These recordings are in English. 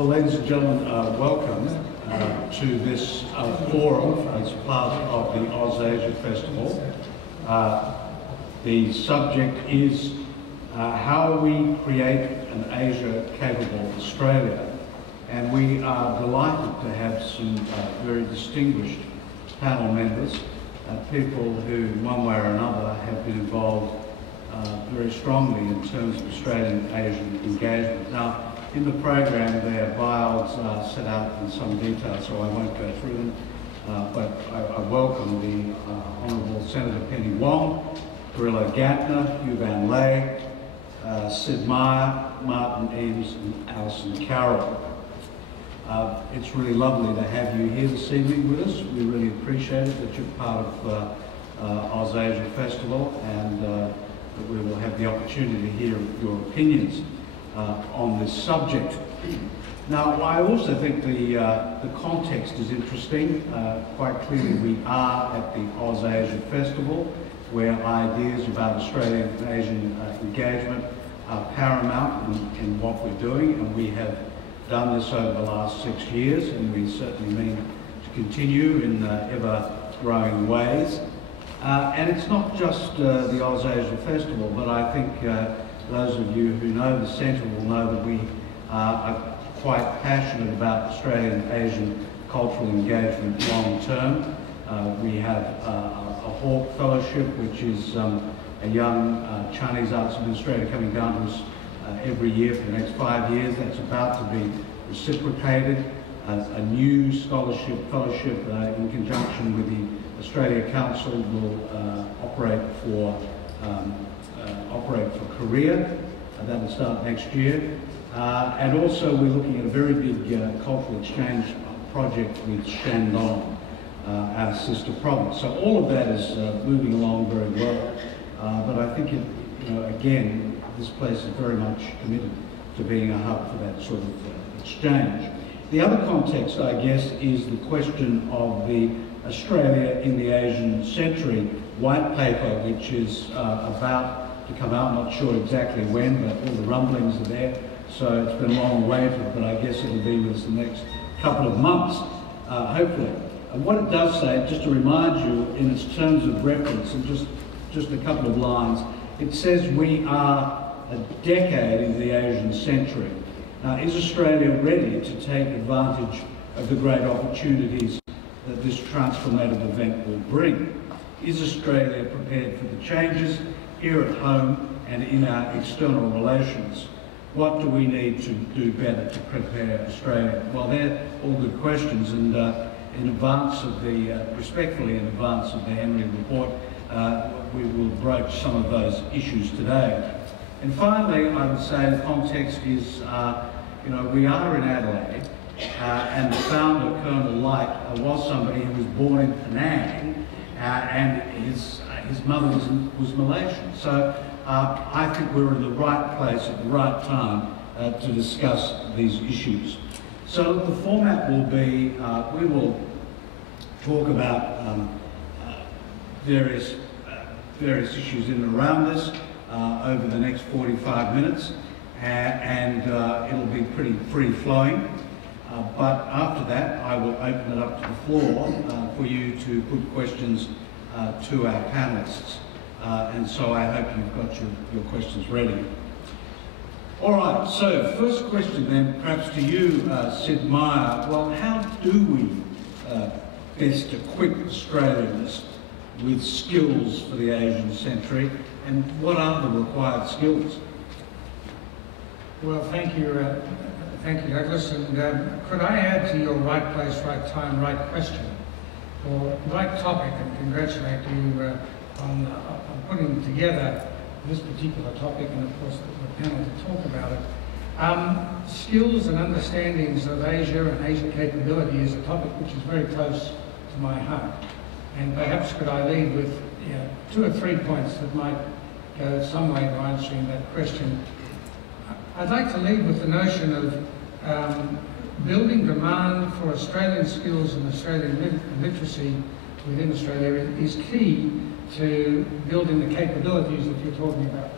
Well, ladies and gentlemen, welcome to this forum as part of the OzAsia Festival. The subject is how we create an Asia-capable Australia. And we are delighted to have some very distinguished panel members, people who, one way or another, have been involved very strongly in terms of Australian-Asian engagement. Now, in the program, their bios are set out in some detail, so I won't go through them. But I welcome the Honourable Senator Penny Wong, Carrillo Gantner, Hieu, Sid Myer, Martyn, Eames, and Alison Carroll. It's really lovely to have you here this evening with us. We really appreciate it that you're part of OzAsia Festival, and that we will have the opportunity to hear your opinions on this subject. Now, I also think the context is interesting. Quite clearly, we are at the OzAsia Festival, where ideas about Australian and Asian engagement are paramount in what we're doing, and we have done this over the last 6 years, and we certainly mean to continue in ever-growing ways. And it's not just the OzAsia Festival, but I think those of you who know the Centre will know that we are quite passionate about Australian-Asian cultural engagement long term. We have a Hawke Fellowship, which is a young Chinese arts administrator coming down to us every year for the next 5 years. That's about to be reciprocated. A new scholarship fellowship in conjunction with the Australia Council will operate for Korea. That will start next year. And also we're looking at a very big cultural exchange project with Shandong, our sister province. So all of that is moving along very well. But I think, again, this place is very much committed to being a hub for that sort of exchange. The other context, I guess, is the question of the Australia in the Asian Century white paper, which is about to come out. I'm not sure exactly when, but all the rumblings are there. So it's been long awaited, but I guess it'll be with us the next couple of months, hopefully. And what it does say, just to remind you, in its terms of reference, and just a couple of lines, it says we are a decade in the Asian century. Now, is Australia ready to take advantage of the great opportunities that this transformative event will bring? Is Australia prepared for the changes here at home and in our external relations? What do we need to do better to prepare Australia? Well, they're all good questions, and in advance of respectfully in advance of the Henry report, we will broach some of those issues today. And finally, I would say the context is, we are in Adelaide, and the founder, Colonel Light, was somebody who was born in Penang, and his mother was Malaysian. So I think we're in the right place at the right time to discuss these issues. So the format will be, we will talk about various issues in and around this over the next 45 minutes, and it'll be pretty free-flowing. But after that, I will open it up to the floor for you to put questions to our panellists. And so I hope you've got your questions ready. All right, so first question then, perhaps to you, Sid Myer. Well, how do we best equip Australians with skills for the Asian century, and what are the required skills? Well, thank you, Douglas. And could I add to your right place, right time, right question, or right topic, and congratulate you on putting together this particular topic, and of course the panel to talk about it. Skills and understandings of Asia and Asia capability is a topic which is very close to my heart. And perhaps could I lead with 2 or 3 points that might go some way to answering that question. I'd like to lead with the notion of building demand for Australian skills and Australian literacy within Australia is key to building the capabilities that you're talking about.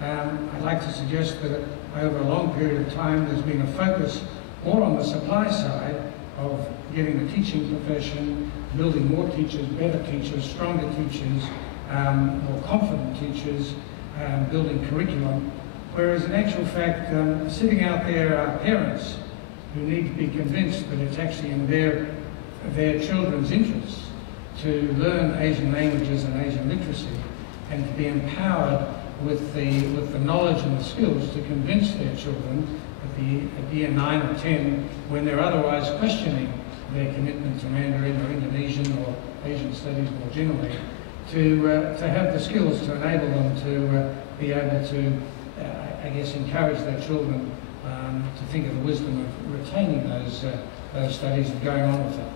I'd like to suggest that over a long period of time there's been a focus more on the supply side of getting the teaching profession, building more teachers, better teachers, stronger teachers, more confident teachers, building curriculum. Whereas in actual fact, sitting out there are parents who need to be convinced that it's actually in their children's interests to learn Asian languages and Asian literacy, and to be empowered with the knowledge and the skills to convince their children at year 9 or 10, when they're otherwise questioning their commitment to Mandarin or Indonesian or Asian studies more generally, to have the skills to enable them to be able to, I guess, encourage their children to think of the wisdom of retaining those studies and going on with them.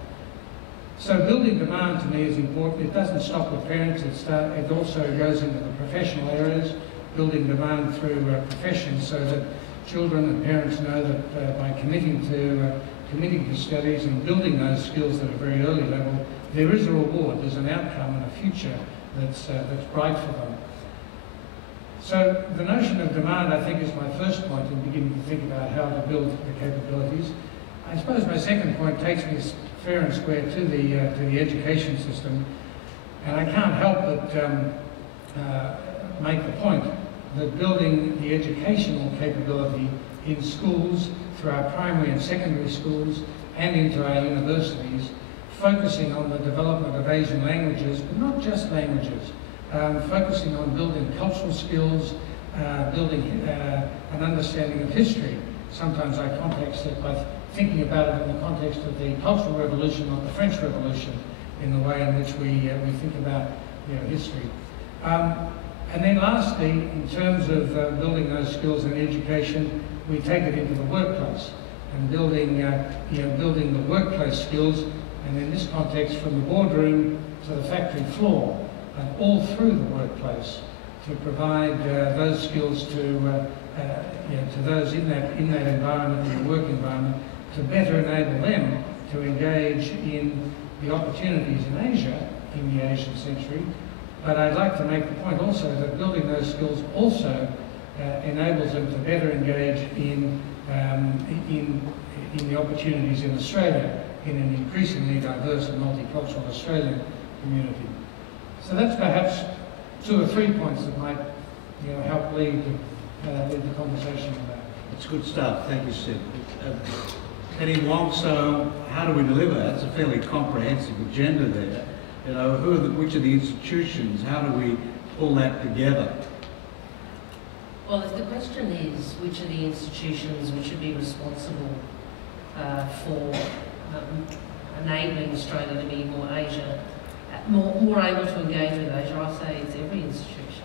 So building demand to me is important. It doesn't stop with parents, it also goes into the professional areas, building demand through professions, so that children and parents know that by committing to studies and building those skills at a very early level, there is a reward, there's an outcome and a future that's bright for them. So the notion of demand, I think, is my first point in beginning to think about how to build the capabilities. I suppose my second point takes me fair and square to the education system, and I can't help but make the point that building the educational capability in schools, through our primary and secondary schools, and into our universities, focusing on the development of Asian languages, but not just languages, focusing on building cultural skills, building an understanding of history. Sometimes I context it by thinking about it in the context of the Cultural Revolution, not the French Revolution, in the way in which we think about history. And then lastly, in terms of building those skills in education, we take it into the workplace and building the workplace skills, and in this context, from the boardroom to the factory floor, and all through the workplace, to provide those skills to those in that environment, in the work environment, to better enable them to engage in the opportunities in Asia, in the Asian century. But I'd like to make the point also that building those skills also enables them to better engage in the opportunities in Australia, in an increasingly diverse and multicultural Australian community. So that's perhaps 2 or 3 points that might help lead the conversation on that. It's good stuff. Thank you, Sid. Penny Wong, so how do we deliver? That's a fairly comprehensive agenda there. Which of the institutions, how do we pull that together? Well, if the question is which of the institutions we should be responsible for enabling Australia to be more more able to engage with Asia, I say it's every institution.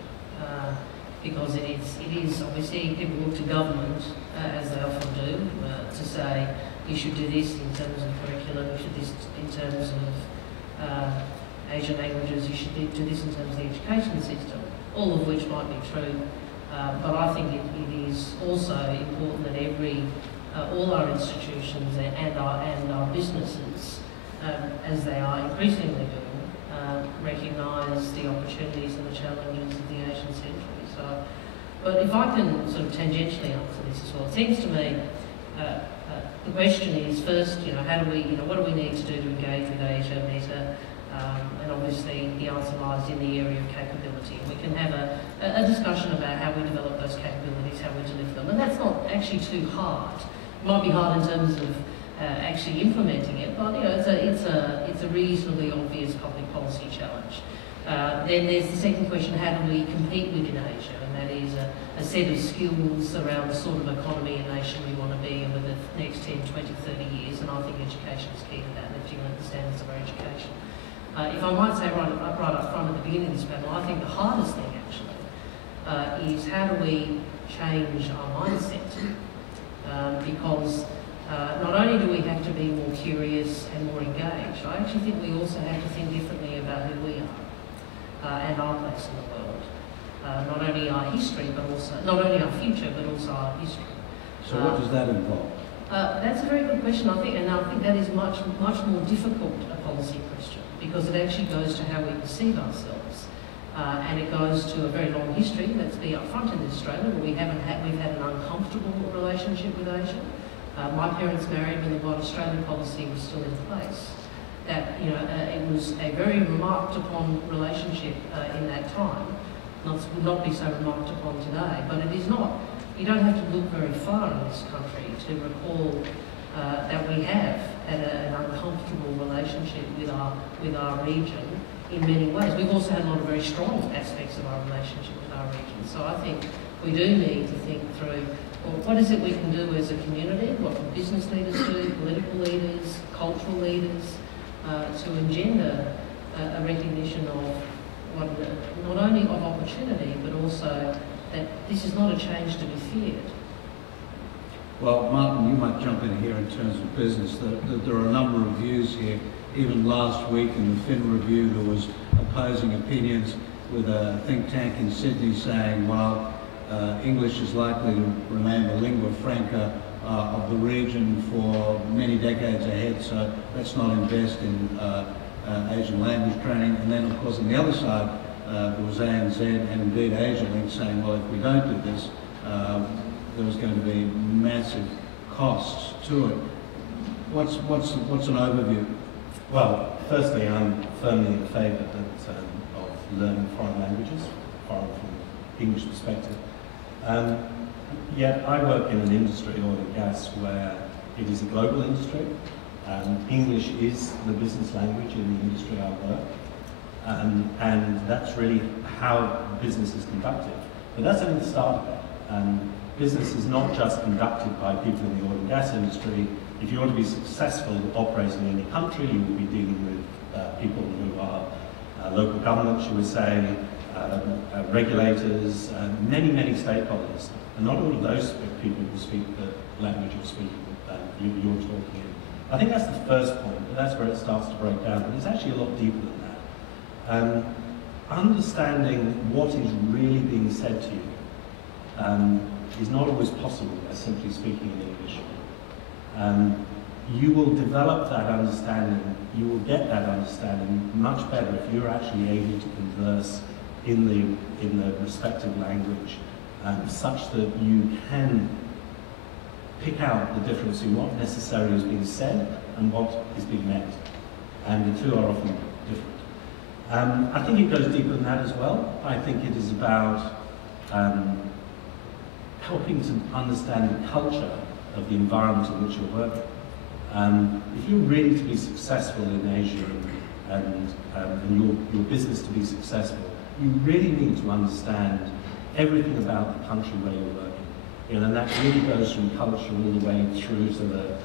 Because it is obviously, people look to government, as they often do, to say you should do this in terms of curriculum, you should do this in terms of Asian languages, you should do this in terms of the education system, all of which might be true. But I think it is also important that all our institutions and our businesses, as they are increasingly doing, recognise the opportunities and the challenges of the Asian century. So, but if I can sort of tangentially answer this as well, it seems to me the question is first, how do we, what do we need to do to engage with Asia better? And obviously the answer lies in the area of capability. We can have a discussion about how we develop those capabilities, how we deliver them, and that's not actually too hard. It might be hard in terms of actually implementing it, but it's a reasonably obvious public policy challenge. Then there's the second question: how do we compete within Asia? And that is a set of skills around the sort of economy and nation we want to be over the next 10, 20, 30 years. And I think education is key to that, lifting the standards of our education. If I might say right up front at the beginning of this panel, I think the hardest thing actually is how do we change our mindset? Because not only do we have to be more curious and more engaged, I actually think we also have to think differently about who we are and our place in the world. Not only our history, but also not only our future, but also our history. So what does that involve? That's a very good question, I think, and I think that is much more difficult a policy question, because it actually goes to how we perceive ourselves, and it goes to a very long history. Let's be upfront in Australia, where we've had an uncomfortable relationship with Asia. My parents married when the White Australian policy was still in place. That, you know, it was a very remarked upon relationship in that time. Would not be so remarked upon today, but it is not. You don't have to look very far in this country to recall that we have had an uncomfortable relationship with our region in many ways. We've also had a lot of very strong aspects of our relationship with our region. So I think we do need to think through, well, what is it we can do as a community, what can business leaders do, political leaders, cultural leaders, to engender a recognition of what, not only of opportunity, but also that this is not a change to be feared. Well, Martyn, you might jump in here in terms of business. There are a number of views here. Even last week in the Fin Review, there was opposing opinions with a think tank in Sydney saying, well, English is likely to remain the lingua franca of the region for many decades ahead, so let's not invest in Asian language training. And then, of course, on the other side, there was ANZ and indeed ASialink saying, well, if we don't do this, there's going to be massive costs to it. What's an overview? Well, firstly, I'm firmly in favour of learning foreign languages, foreign from English perspective. Yet I work in an industry, oil and gas, where it is a global industry. English is the business language in the industry I work, and that's really how business is conducted. But that's only the start of it. Business is not just conducted by people in the oil and gas industry. If you want to be successful operating in any country, you will be dealing with people who are local governments, you would say, regulators, many stakeholders. And not all of those people will speak the language you're speaking, you're talking in. I think that's the first point, but that's where it starts to break down. But it's actually a lot deeper than that. Understanding what is really being said to you is not always possible by simply speaking in English. You will develop that understanding, you will get that understanding much better if you're actually able to converse in the respective language, such that you can pick out the difference in what necessarily is being said and what is being meant. And the two are often different. I think it goes deeper than that as well. I think it is about helping to understand the culture of the environment in which you're working. If you're really to be successful in Asia and your business to be successful, you really need to understand everything about the country where you're working. And that really goes from culture all the way through to the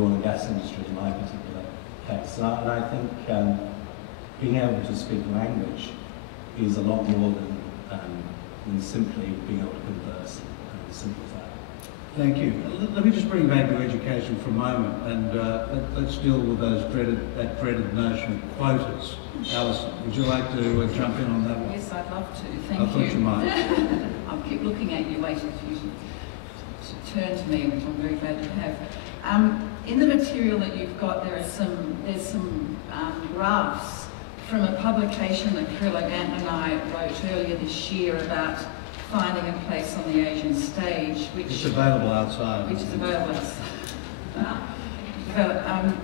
oil and gas industry in my particular case. And I think being able to speak language is a lot more than simply being able to converse. As simple as that. Thank you. Let me just bring back to education for a moment, and let's deal with that dreaded notion of quotas. Alison, would you like to jump in on that one? Yes, I'd love to. Thank you. I thought you might. I'll keep looking at you, waiting for you to turn to me, which I'm very glad to have. In the material that you've got, there's some graphs from a publication that Carrillo, Gantner and I wrote earlier this year about finding a place on the Asian stage, which it's available outside. Which is available outside.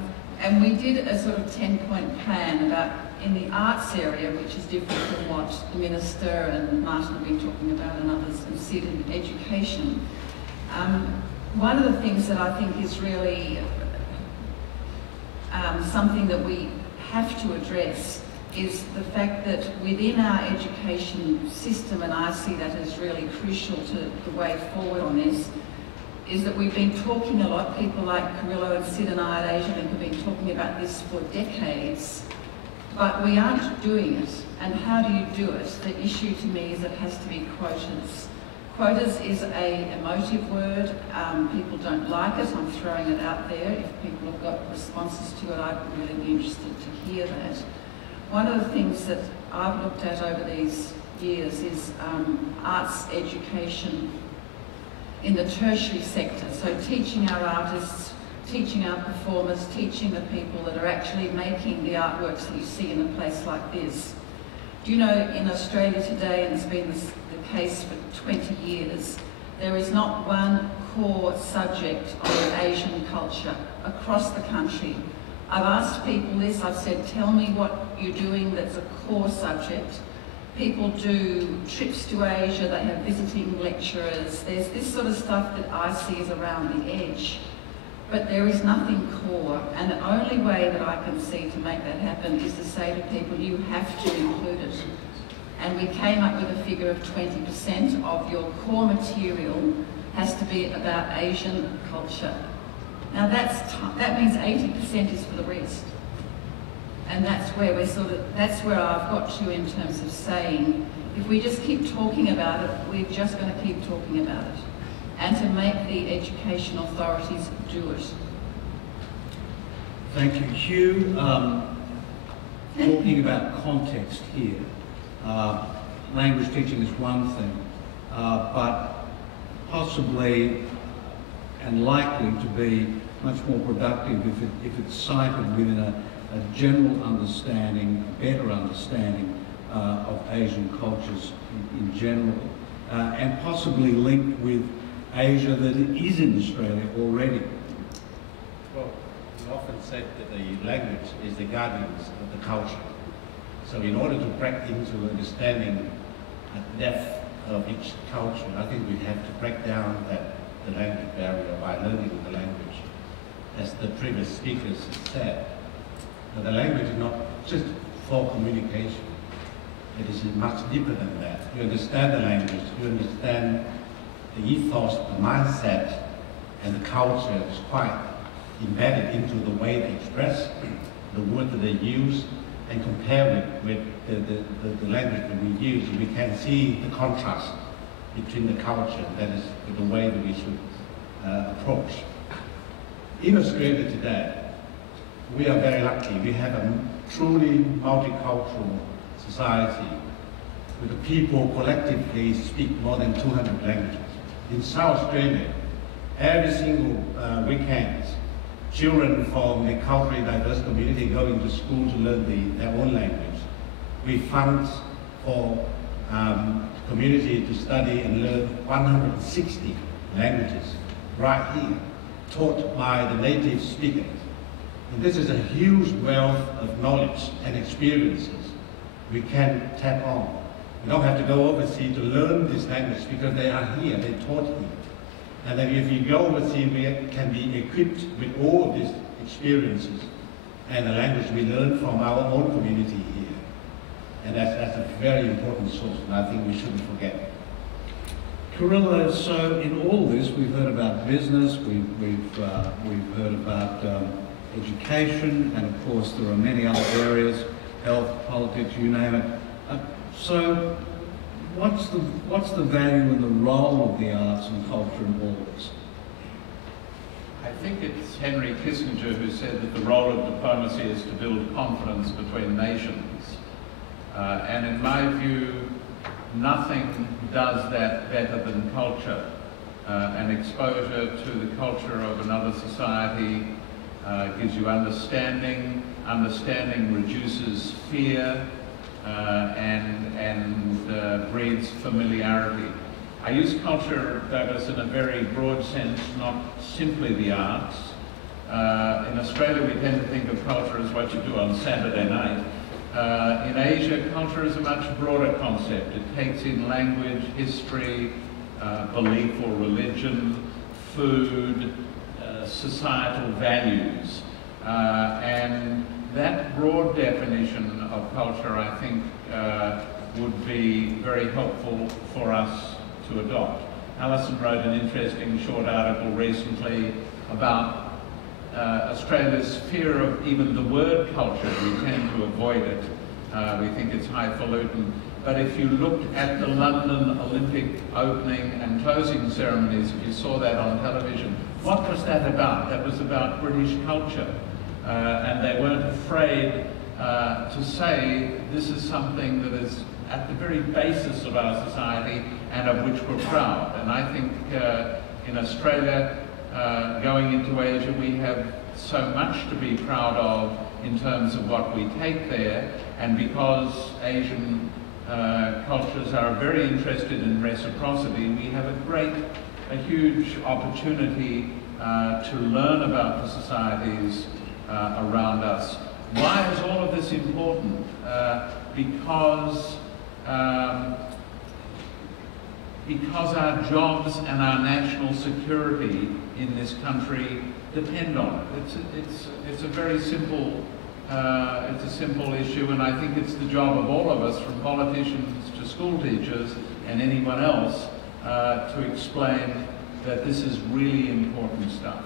And we did a sort of 10-point plan about in the arts area, which is different from what the Minister and Martyn have been talking about and others have said in education. One of the things that I think is really something that we have to address is the fact that within our education system, and I see that as really crucial to the way forward on this, is that we've been talking a lot, people like Carrillo and Sid and I at ASialink have been talking about this for decades, but we aren't doing it. And how do you do it? The issue to me is it has to be quotas. Quotas is an emotive word. People don't like it. I'm throwing it out there. If people have got responses to it, I'd really be interested to hear that. One of the things that I've looked at over these years is arts education in the tertiary sector. So teaching our artists, teaching our performers, teaching the people that are actually making the artworks that you see in a place like this. Do you know, in Australia today, and it's been the case for 20 years, there is not one core subject of Asian culture across the country. I've asked people this, I've said, tell me what you're doing that's a core subject. People do trips to Asia, they have visiting lecturers, there's this sort of stuff that I see as around the edge. But there is nothing core, and the only way that I can see to make that happen is to say to people, you have to include it. And we came up with a figure of 20% of your core material has to be about Asian culture. Now that means 80% is for the rest. And that's where that's where I've got to in terms of saying, if we just keep talking about it, we're just going to keep talking about it. And to make the education authorities do it. Thank you, Hieu. Talking about context here, language teaching is one thing, but possibly and likely to be much more productive if it's cited within a general understanding, a better understanding of Asian cultures in general, and possibly linked with Asia that is in Australia already. Well, it's often said that the language is the guardians of the culture. So in order to break into understanding the depth of each culture, I think we have to break down the language barrier by learning the language. As the previous speakers said, the language is not just for communication. It is much deeper than that. You understand the language, you understand the ethos, the mindset, and the culture is quite embedded into the way they express, the word that they use, and compare it with the language that we use. We can see the contrast between the culture, that is the way that we should approach. In Australia today, we are very lucky. We have a truly multicultural society where the people collectively speak more than 200 languages. In South Australia, every single weekend, children from the culturally diverse community go into school to learn their own language. We fund for community to study and learn 160 languages right here, taught by the native speakers. And this is a huge wealth of knowledge and experiences we can tap on. We don't have to go overseas to learn this language because they are here, they're taught here. And then if you go overseas, we can be equipped with all of these experiences and the language we learn from our own community here. And that's a very important source, and I think we shouldn't forget. Carrillo, so in all this, we've heard about business, we've heard about education, and of course there are many other areas, health, politics, you name it. So what's the value and the role of the arts and culture in all this? I think it's Henry Kissinger who said that the role of diplomacy is to build confidence between nations. And in my view, nothing does that better than culture. An exposure to the culture of another society gives you understanding. Understanding reduces fear and breeds familiarity. I use culture, Douglas, in a very broad sense, not simply the arts. In Australia, we tend to think of culture as what you do on Saturday night. In Asia, culture is a much broader concept. It takes in language, history, belief or religion, food, societal values. And that broad definition of culture, I think, would be very helpful for us to adopt. Alison wrote an interesting short article recently about Australia's fear of even the word culture. We tend to avoid it. We think it's highfalutin. But if you looked at the London Olympic opening and closing ceremonies, if you saw that on television, what was that about? That was about British culture. And they weren't afraid to say this is something that is at the very basis of our society and of which we're proud. And I think in Australia, going into Asia, we have so much to be proud of in terms of what we take there, and because Asian cultures are very interested in reciprocity, we have a great a huge opportunity to learn about the societies around us. Why is all of this important? Because our jobs and our national security in this country depend on it. It's a very simple issue, and I think it's the job of all of us, from politicians to school teachers and anyone else, to explain that this is really important stuff.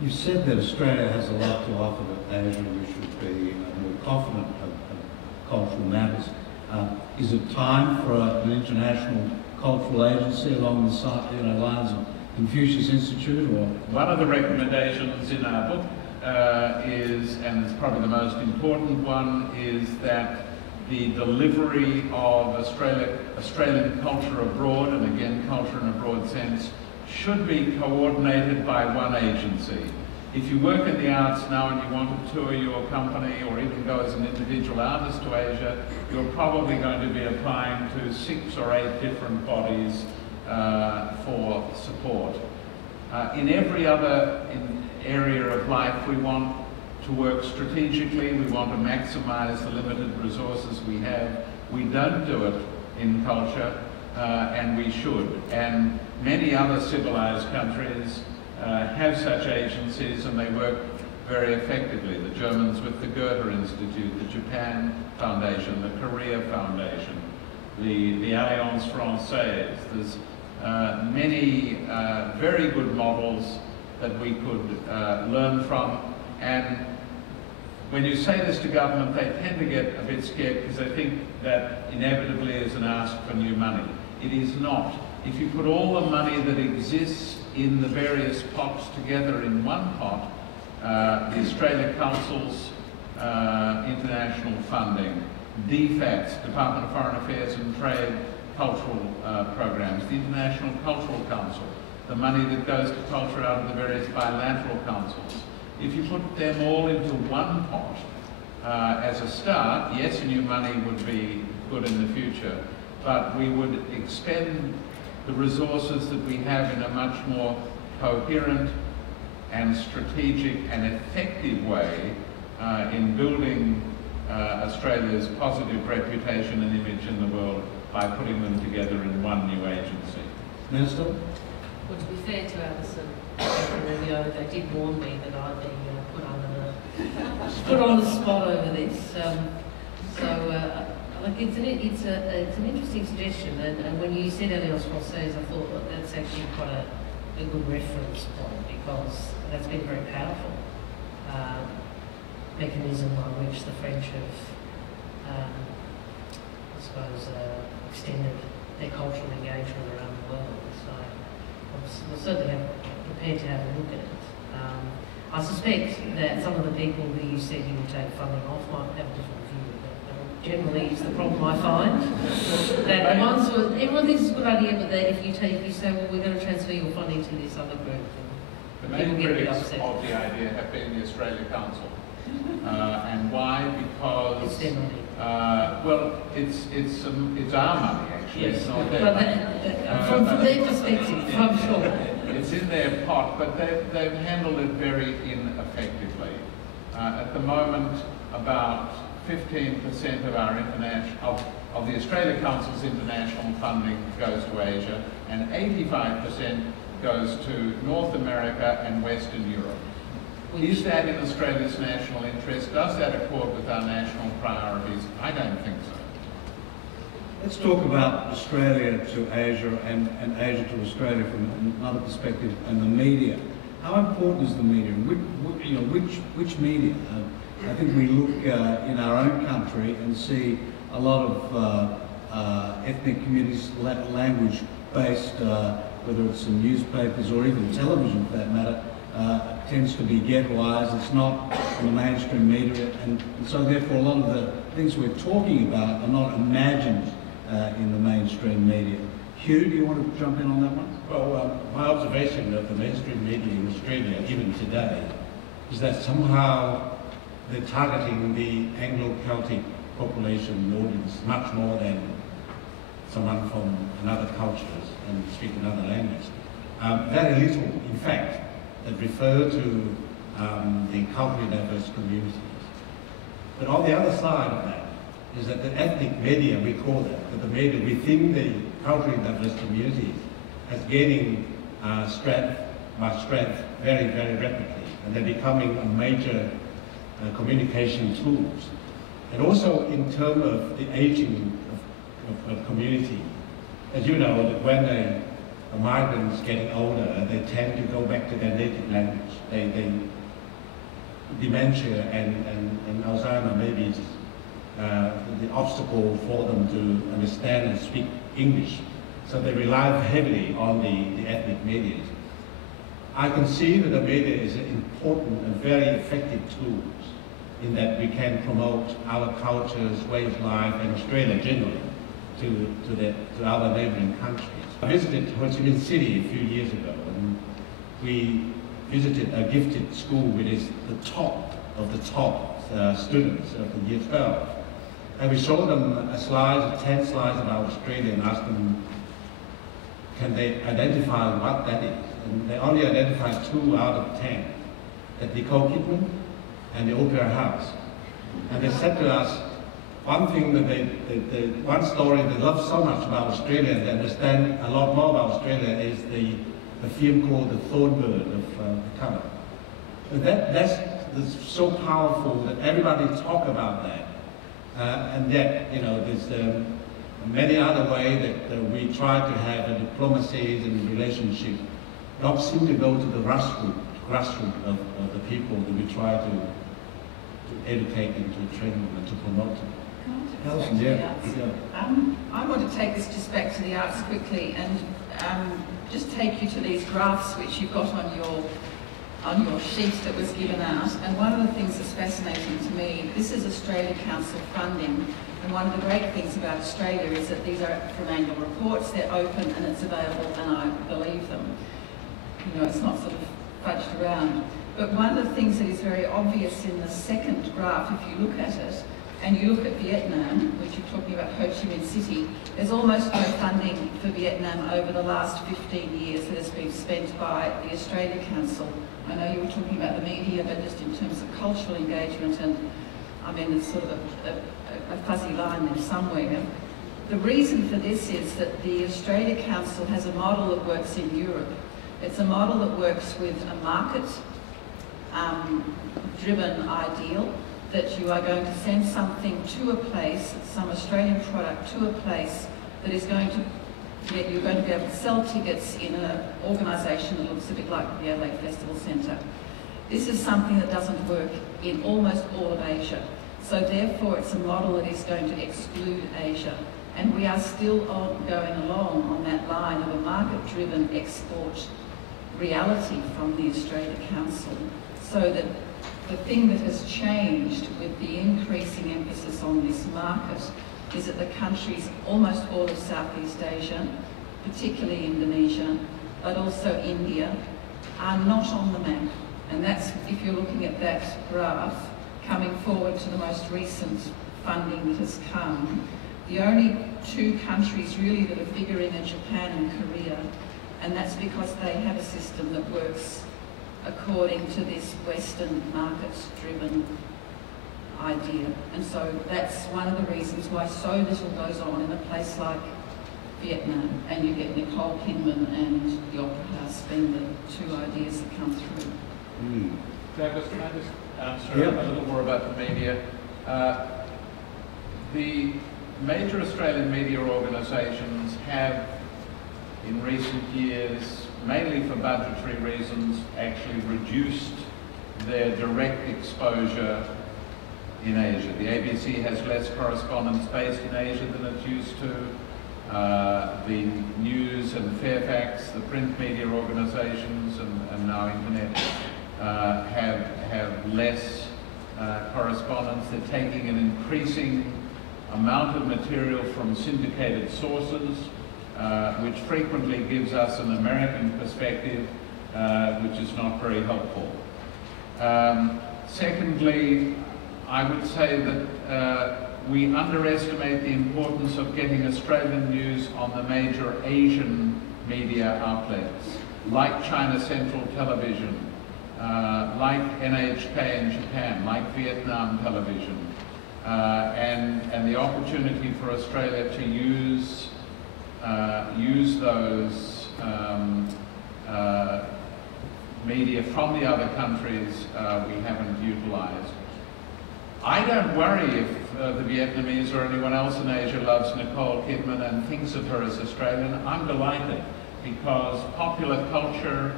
You said that Australia has a lot to offer to Asia. We should be more confident of cultural matters. Is it time for an international cultural agency along the lines of Confucius Institute? Or one of the recommendations in our book is, and it's probably the most important one, is that the delivery of Australian culture abroad, and again culture in a broad sense, should be coordinated by one agency. If you work in the arts now and you want to tour your company or even go as an individual artist to Asia, you're probably going to be applying to 6 or 8 different bodies for support. In every other area of life, we want to work strategically, we want to maximize the limited resources we have. We don't do it in culture, and we should. And many other civilized countries have such agencies, and they work very effectively. The Germans with the Goethe Institute, the Japan Foundation, the Korea Foundation, the Alliance Française. There's many very good models that we could learn from. And when you say this to government, they tend to get a bit scared because they think that inevitably is an ask for new money. It is not. If you put all the money that exists in the various pots together in one pot, the Australia Council's international funding, DFAT's, Department of Foreign Affairs and Trade, cultural programs, the International Cultural Council, the money that goes to culture out of the various bilateral councils. If you put them all into one pot as a start, yes, new money would be good in the future, but we would expend the resources that we have in a much more coherent and strategic and effective way in building Australia's positive reputation and image in the world by putting them together in one new agency. Minister? Well, to be fair to Alison, they did warn me that I'd be put on the spot over this. It's an interesting suggestion, and when you said Alliance Française, I thought that that's actually quite a good reference point, because that's been a very powerful mechanism by which the French have, I suppose, extended their cultural engagement around the world. So we'll certainly have prepared to have a look at it. I suspect that some of the people who you said you would take funding off might have a different view, but generally it's the problem I find. That once everyone thinks it's a good idea, but that if you say, well, we're going to transfer your funding to this other group, the main critics of the idea have been the Australia Council. And why? Because it's their money. Well, it's our money actually. Yes, it's not their money. From their perspective, I'm sure. It's in their pot, but they've handled it very ineffectively. At the moment, about 15% of our of the Australia Council's international funding goes to Asia, and 85% goes to North America and Western Europe. Is that in Australia's national interest? Does that accord with our national priorities? I don't think so. Let's talk about Australia to Asia and Asia to Australia from another perspective, and the media. How important is the media? Which media? I think we look in our own country and see a lot of ethnic communities, language-based, whether it's in newspapers or even television for that matter, tends to be ghettoised. It's not in the mainstream media, and so therefore a lot of the things we're talking about are not imagined in the mainstream media. Hieu, do you want to jump in on that one? Well, my observation of the mainstream media in Australia, even today, is that somehow they're targeting the Anglo-Celtic population audience much more than someone from another culture and speak another language. very little, in fact, that refer to the culturally diverse communities. But on the other side of that is that the ethnic media, we call that the media within the culturally diverse communities is gaining strength very, very rapidly, and they're becoming a major communication tools. And also in terms of the aging of community, as you know, that when a migrants getting older, they tend to go back to their native language. Dementia and Alzheimer maybe is the obstacle for them to understand and speak English. So they rely heavily on the ethnic media. I can see that the media is an important and very effective tool in that we can promote our cultures, way of life, and Australia generally to our neighbouring countries. I visited Ho Chi Minh City a few years ago, and we visited a gifted school which is the top of the top students of the year 12. And we showed them a slide, 10 slides about Australia, and asked them, can they identify what that is? And they only identified 2 out of 10, the Nicole Kidman and the Opera House. And they said to us, one thing that one story they love so much about Australia, and they understand a lot more about Australia, is the film called The Thornbird of Carroll. That's so powerful that everybody talk about that. And yet, you know, there's many other ways that we try to have a diplomacy and relationship, not simply go to the grassroots of the people that we try to educate and to train them and to promote them. Alison, yeah. I want to take this just back to the arts quickly and just take you to these graphs which you've got on your sheet that was given out. And one of the things that's fascinating to me, this is Australia Council funding, and one of the great things about Australia is that these are from annual reports, they're open and it's available, and I believe them. You know, it's not sort of fudged around. But one of the things that is very obvious in the second graph, if you look at it, and you look at Vietnam, which you're talking about Ho Chi Minh City, there's almost no funding for Vietnam over the last 15 years that has been spent by the Australia Council. I know you were talking about the media, but just in terms of cultural engagement, and I mean, there's sort of a fuzzy line there somewhere. The reason for this is that the Australia Council has a model that works in Europe. It's a model that works with a market-driven ideal, that you are going to send something to a place, some Australian product to a place that is going to get, you're going to be able to sell tickets in an organisation that looks a bit like the Adelaide Festival Centre. This is something that doesn't work in almost all of Asia. So therefore it's a model that is going to exclude Asia. And we are still going along on that line of a market-driven export reality from the Australia Council, so that the thing that has changed with the increasing emphasis on this market is that the countries, almost all of Southeast Asia, particularly Indonesia, but also India, are not on the map. And that's, if you're looking at that graph, coming forward to the most recent funding that has come, the only 2 countries really that are figuring are Japan and Korea, and that's because they have a system that works according to this Western market-driven idea. And so that's one of the reasons why so little goes on in a place like Vietnam, and you get Nicole Kidman and the Opera House being the 2 ideas that come through. Douglas, can I just answer a little more about the media? The major Australian media organisations have, in recent years, mainly for budgetary reasons, actually reduced their direct exposure in Asia. The ABC has less correspondents based in Asia than it used to. The News and Fairfax, the print media organisations, and now Internet, have less correspondence. They're taking an increasing amount of material from syndicated sources, which frequently gives us an American perspective, which is not very helpful. Secondly, I would say that we underestimate the importance of getting Australian news on the major Asian media outlets. like China Central Television, like NHK in Japan, like Vietnam Television, and the opportunity for Australia to use those media from the other countries we haven't utilised. I don't worry if the Vietnamese or anyone else in Asia loves Nicole Kidman and thinks of her as Australian. I'm delighted, because popular culture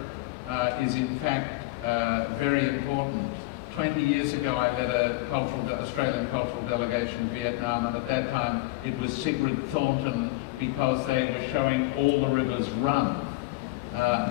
is in fact very important. 20 years ago I led a Australian cultural delegation in Vietnam, and at that time it was Sigrid Thornton, because they were showing All the Rivers Run.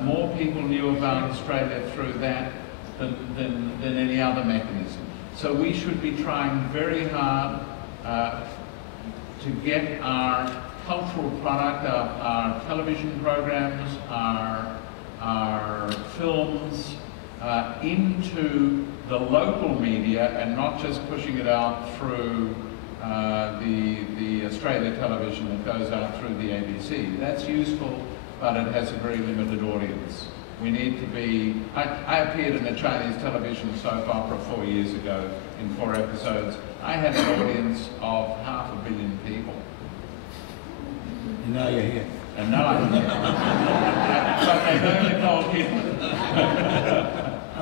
More people knew about Australia through that than any other mechanism. So we should be trying very hard to get our cultural product, our television programs, our films into the local media, and not just pushing it out through the Australia television that goes out through the ABC. That's useful, but it has a very limited audience. We need to be... I appeared in a Chinese television soap opera 4 years ago in 4 episodes. I had an audience of 500 million people. And now you're here. And now I'm here. But they know Nicole Kidman.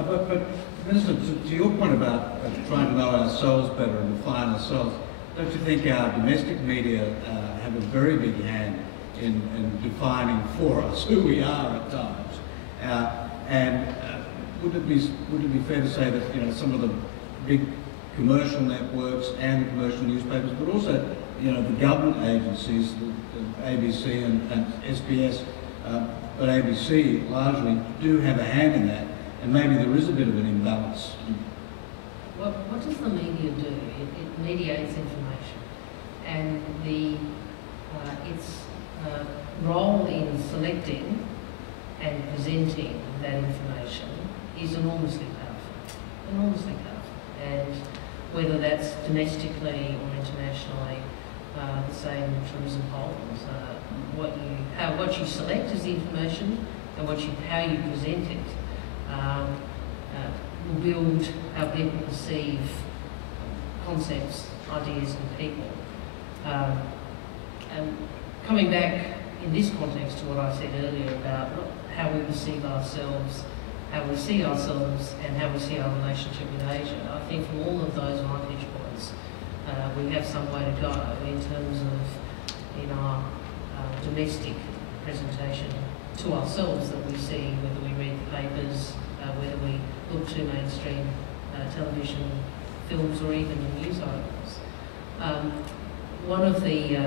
But Minister, to your point about trying to know ourselves better and define ourselves, don't you think our domestic media have a very big hand in defining for us who we are at times? Would it be fair to say that, you know, some of the big commercial networks and the commercial newspapers, but also, you know, the government agencies, the ABC and SBS, but ABC largely do have a hand in that, and maybe there is a bit of an imbalance? What does the media do? It mediates information, and its role in selecting and presenting that information is enormously powerful, and whether that's domestically or internationally, the same in tourism polls. What you select as the information and how you present it will build how people perceive concepts, ideas and people. And coming back in this context to what I said earlier about how we perceive ourselves, how we see ourselves and how we see our relationship with Asia, I think from all of those vantage points we have some way to go in terms of in our domestic presentation to ourselves that we see, whether we read the papers, whether we look to mainstream television, films or even the news articles. One of the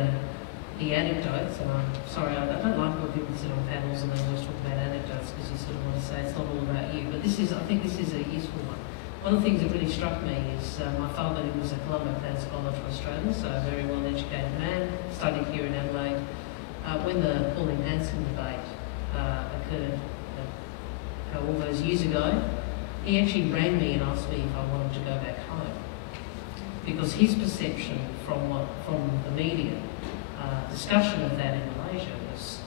anecdotes, and I'm sorry, I don't like when people sit on panels and they always talk about anecdotes because you sort of want to say it's not all about you, but I think this is a useful one. One of the things that really struck me is my father, who was a Colombo Plan Scholar for Australia, so a very well-educated man, studied here in Adelaide. When the Pauline Hanson debate occurred all those years ago, he actually rang me and asked me if I wanted to go back home, because his perception from the media discussion of that in Malaysia was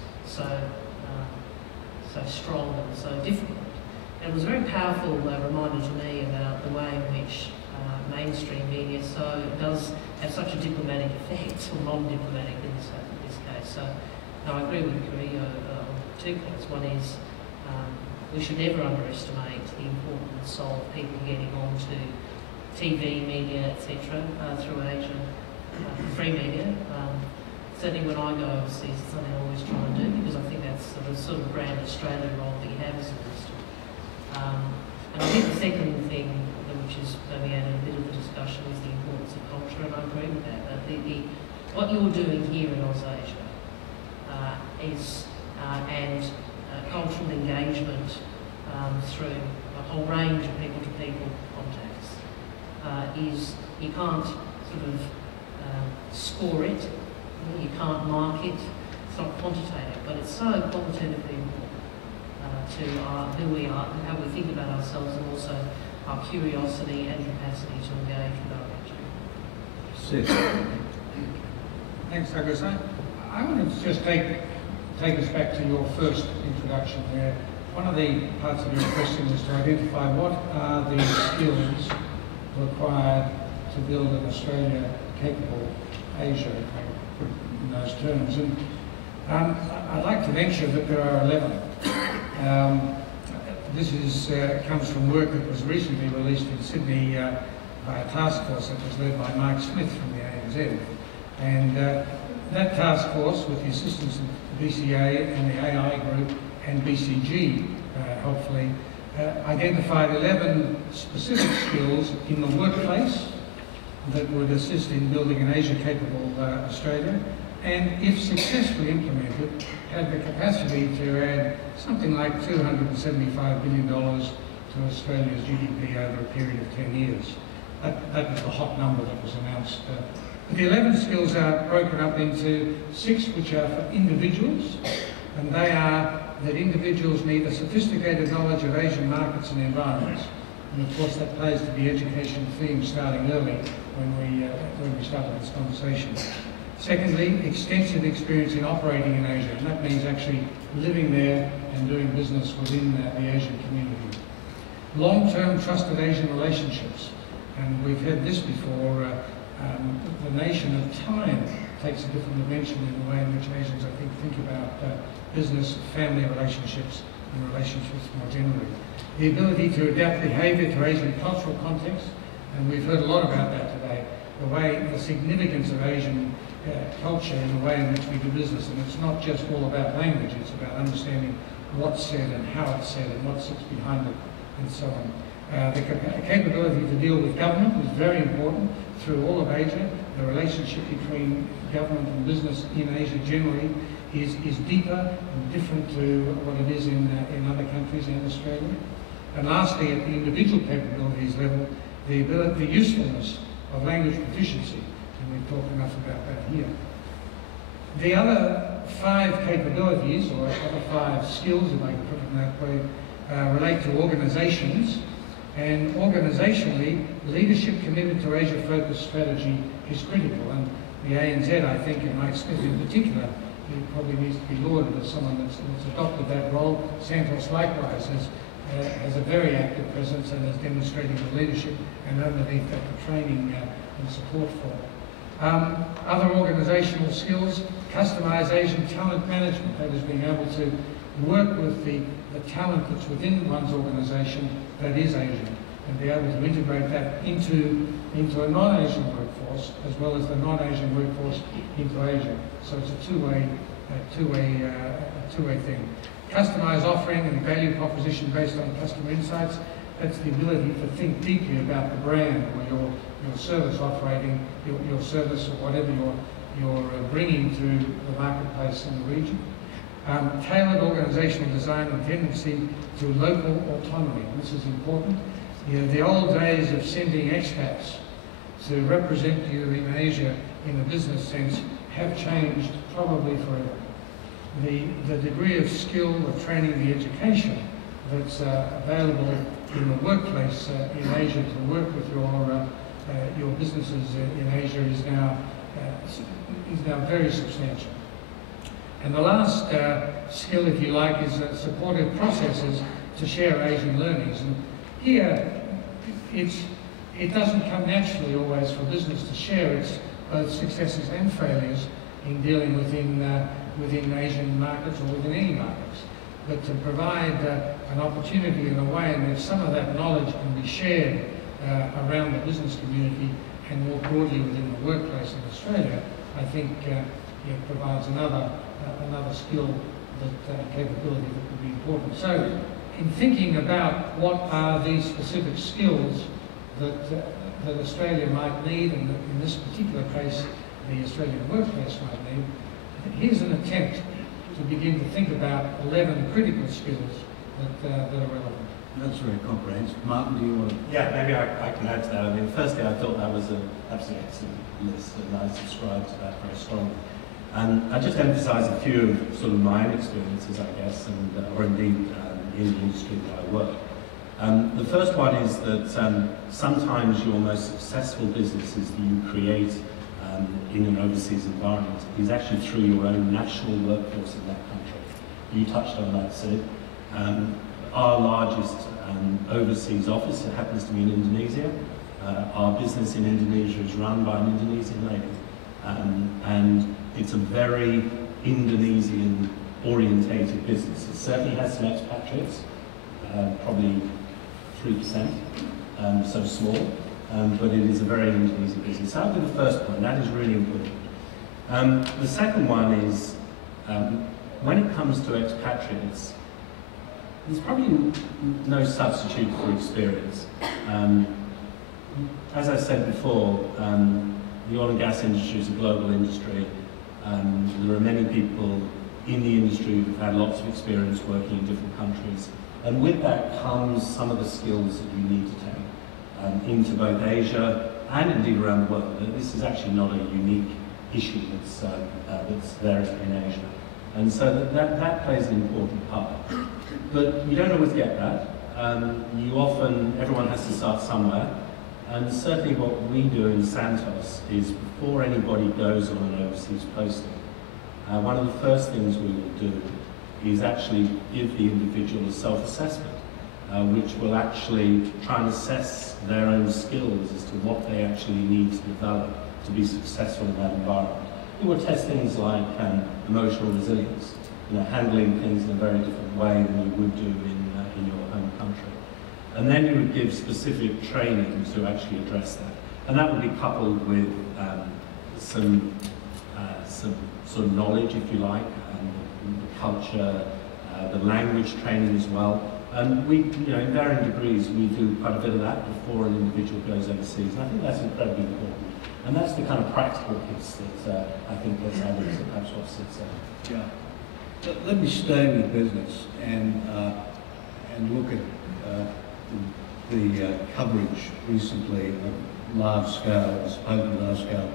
so strong and so difficult. And it was a very powerful reminder to me about the way in which mainstream media does have such a diplomatic effect, or non-diplomatic in this case. So no, I agree with Carrillo on 2 points. One is we should never underestimate the importance of people getting onto TV, media, etc. Through Asia, free media. Certainly when I go overseas, it's something I always try and do, because I think that's the sort of brand Australian role that you have as a minister. And I think the second thing, which is maybe added a bit of the discussion, is the importance of culture, and I agree with that. What you're doing here in OzAsia and cultural engagement through a whole range of people-to-people contacts is, you can't sort of score it, you can't mark it, it's not quantitative, but it's so qualitatively important to who we are and how we think about ourselves, and also our curiosity and capacity to engage with our region. Thanks, Douglas. I want to just take us back to your first introduction, where One of the parts of your question is to identify what are the skills required to build an Australia-capable Asia, if I put it in those terms. And I'd like to venture that there are 11. This comes from work that was recently released in Sydney by a task force that was led by Mike Smith from the ANZ. And that task force, with the assistance of the BCA and the AI group and BCG, hopefully, identified 11 specific skills in the workplace that would assist in building an Asia-capable Australia, and if successfully implemented, had the capacity to add something like $275 billion to Australia's GDP over a period of 10 years. That was the hot number that was announced. The 11 skills are broken up into 6 which are for individuals, and they are that individuals need a sophisticated knowledge of Asian markets and environments. And of course that plays to the education theme starting early when we started this conversation. Secondly, extensive experience in operating in Asia, and that means actually living there and doing business within the Asian community. Long-term trusted Asian relationships, and we've heard this before, the nation of time takes a different dimension in the way in which Asians, I think about business, family relationships, and relationships more generally. The ability to adapt behaviour to Asian cultural context, and we've heard a lot about that today, the significance of Asian culture in the way in which we do business, and it's not just all about language, it's about understanding what's said and how it's said and what sits behind it, and so on. The capability to deal with government is very important through all of Asia. The relationship between government and business in Asia generally is deeper and different to what it is in other countries in Australia. And lastly, at the individual capabilities level, the usefulness of language proficiency, and we've talked enough about that here. The other 5 capabilities, or other 5 skills, if I can put it in that way, relate to organisations. And organisationally, leadership committed to Asia-focused strategy is critical. And the ANZ, I think, and Mike Smith in particular, he probably needs to be lauded as someone that's adopted that role. Santos likewise has a very active presence and is demonstrating the leadership and underneath that the training and support for. Other organisational skills, customised Asian talent management, that is being able to work with the talent that's within one's organisation that is Asian, and be able to integrate that into a non-Asian workforce as well as the non-Asian workforce into Asia. So it's a two-way thing. Customised offering and value proposition based on customer insights. That's the ability to think deeply about the brand or your service operating, your service or whatever you're bringing to the marketplace in the region. Tailored organisational design and tendency to local autonomy. This is important. The old days of sending expats to represent you in Asia in a business sense have changed probably forever. The degree of skill, of training, the education that's available in the workplace in Asia to work with your businesses in Asia is now very substantial. And the last skill, if you like, is supportive processes to share Asian learnings. And here, it doesn't come naturally always for business to share its both successes and failures in dealing within Asian markets or within any markets. But to provide an opportunity in a way in which some of that knowledge can be shared around the business community and more broadly within the workplace in Australia, I think it provides another skill, capability that could be important. So, in thinking about what are these specific skills that Australia might need, and in this particular case, the Australian workplace might need, here's an attempt to begin to think about 11 critical skills that are relevant. That's very comprehensive. Martyn, do you want to? Yeah, maybe I can add to that. I mean, firstly, I thought that was an absolutely excellent list, and I subscribe to that very strongly. And I just emphasise a few of sort of my own experiences, I guess, and or indeed in the industry that I work. The first one is that sometimes your most successful businesses that you create in an overseas environment is actually through your own national workforce in that country. You touched on that, Sid. Our largest overseas office happens to be in Indonesia. Our business in Indonesia is run by an Indonesian lady. And it's a very Indonesian-orientated business. It certainly has some expatriates, probably 3%, so small, but it is a very Indonesian business. That would be the first point, that is really important. The second one is, when it comes to expatriates, there's probably no substitute for experience. As I said before, the oil and gas industry is a global industry. There are many people in the industry who've had lots of experience working in different countries. And with that comes some of the skills that you need to take into both Asia and indeed around the world. This is actually not a unique issue that's there in Asia. And so that plays an important part. But you don't always get that. Everyone has to start somewhere. And certainly what we do in Santos is before anybody goes on an overseas posting, one of the first things we will do is actually give the individual a self-assessment, which will actually try and assess their own skills as to what they actually need to develop to be successful in that environment. We will test things like emotional resilience, handling things in a very different way than you would do in your home country. And then you would give specific training to actually address that. And that would be coupled with some sort of knowledge, if you like, the culture, the language training as well. And we, in varying degrees, we do quite a bit of that before an individual goes overseas. And I think that's incredibly important. And that's the kind of practical piece that I think that's added to perhaps what sits there. Yeah. Let me stay with business and look at the coverage recently of large-scale, supposedly large-scale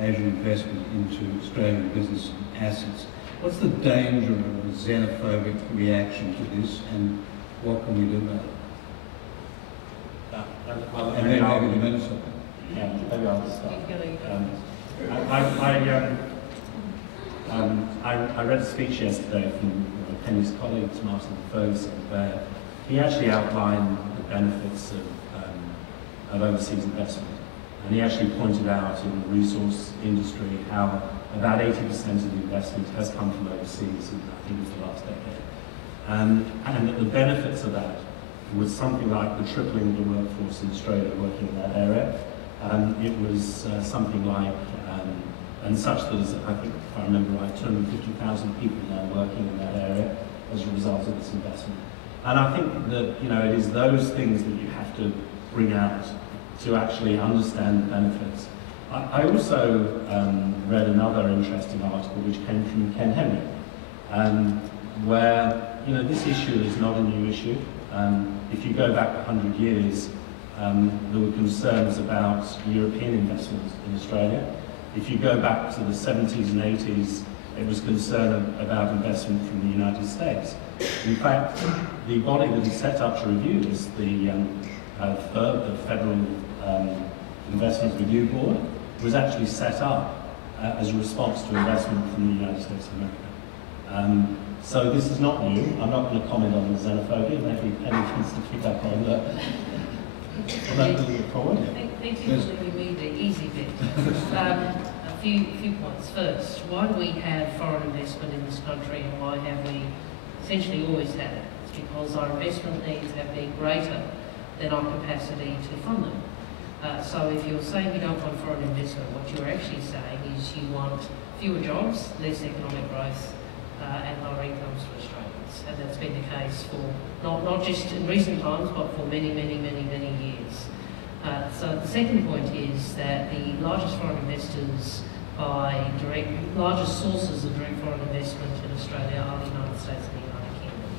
Asian investment into Australian business assets. What's the danger of a xenophobic reaction to this, and what can we do about it? And then maybe the minister. Yeah, maybe I'll start. I read a speech yesterday from Penny's colleagues, Martyn, where he actually outlined the benefits of overseas investment. And he actually pointed out in the resource industry how about 80% of the investment has come from overseas in, I think it was the last decade. And that the benefits of that was something like the tripling of the workforce in Australia working in that area. It was something like, and such that, as I think, if I remember right, 250,000 people now working in that area as a result of this investment. And I think that, it is those things that you have to bring out to actually understand the benefits. I also read another interesting article which came from Ken Henry, where, this issue is not a new issue. If you go back 100 years, there were concerns about European investment in Australia. If you go back to the 70s and 80s, it was concern about investment from the United States. In fact, the body that is set up to review this, the FIRB, the Federal Investment Review Board, was actually set up as a response to investment from the United States of America. So this is not new. I'm not going to comment on the xenophobia. Maybe Penny wants to pick up on that. Thank you for letting me the easy bit. A few points. First, why do we have foreign investment in this country, and why have we essentially always had it? It's because our investment needs have been greater than our capacity to fund them. So if you're saying you don't want foreign investment, what you're actually saying is you want fewer jobs, less economic growth, and lower incomes for Australians. And that's been the case for not just in recent times, but for many years. So the second point is that the largest foreign investors largest sources of direct foreign investment in Australia are the United States and the United Kingdom.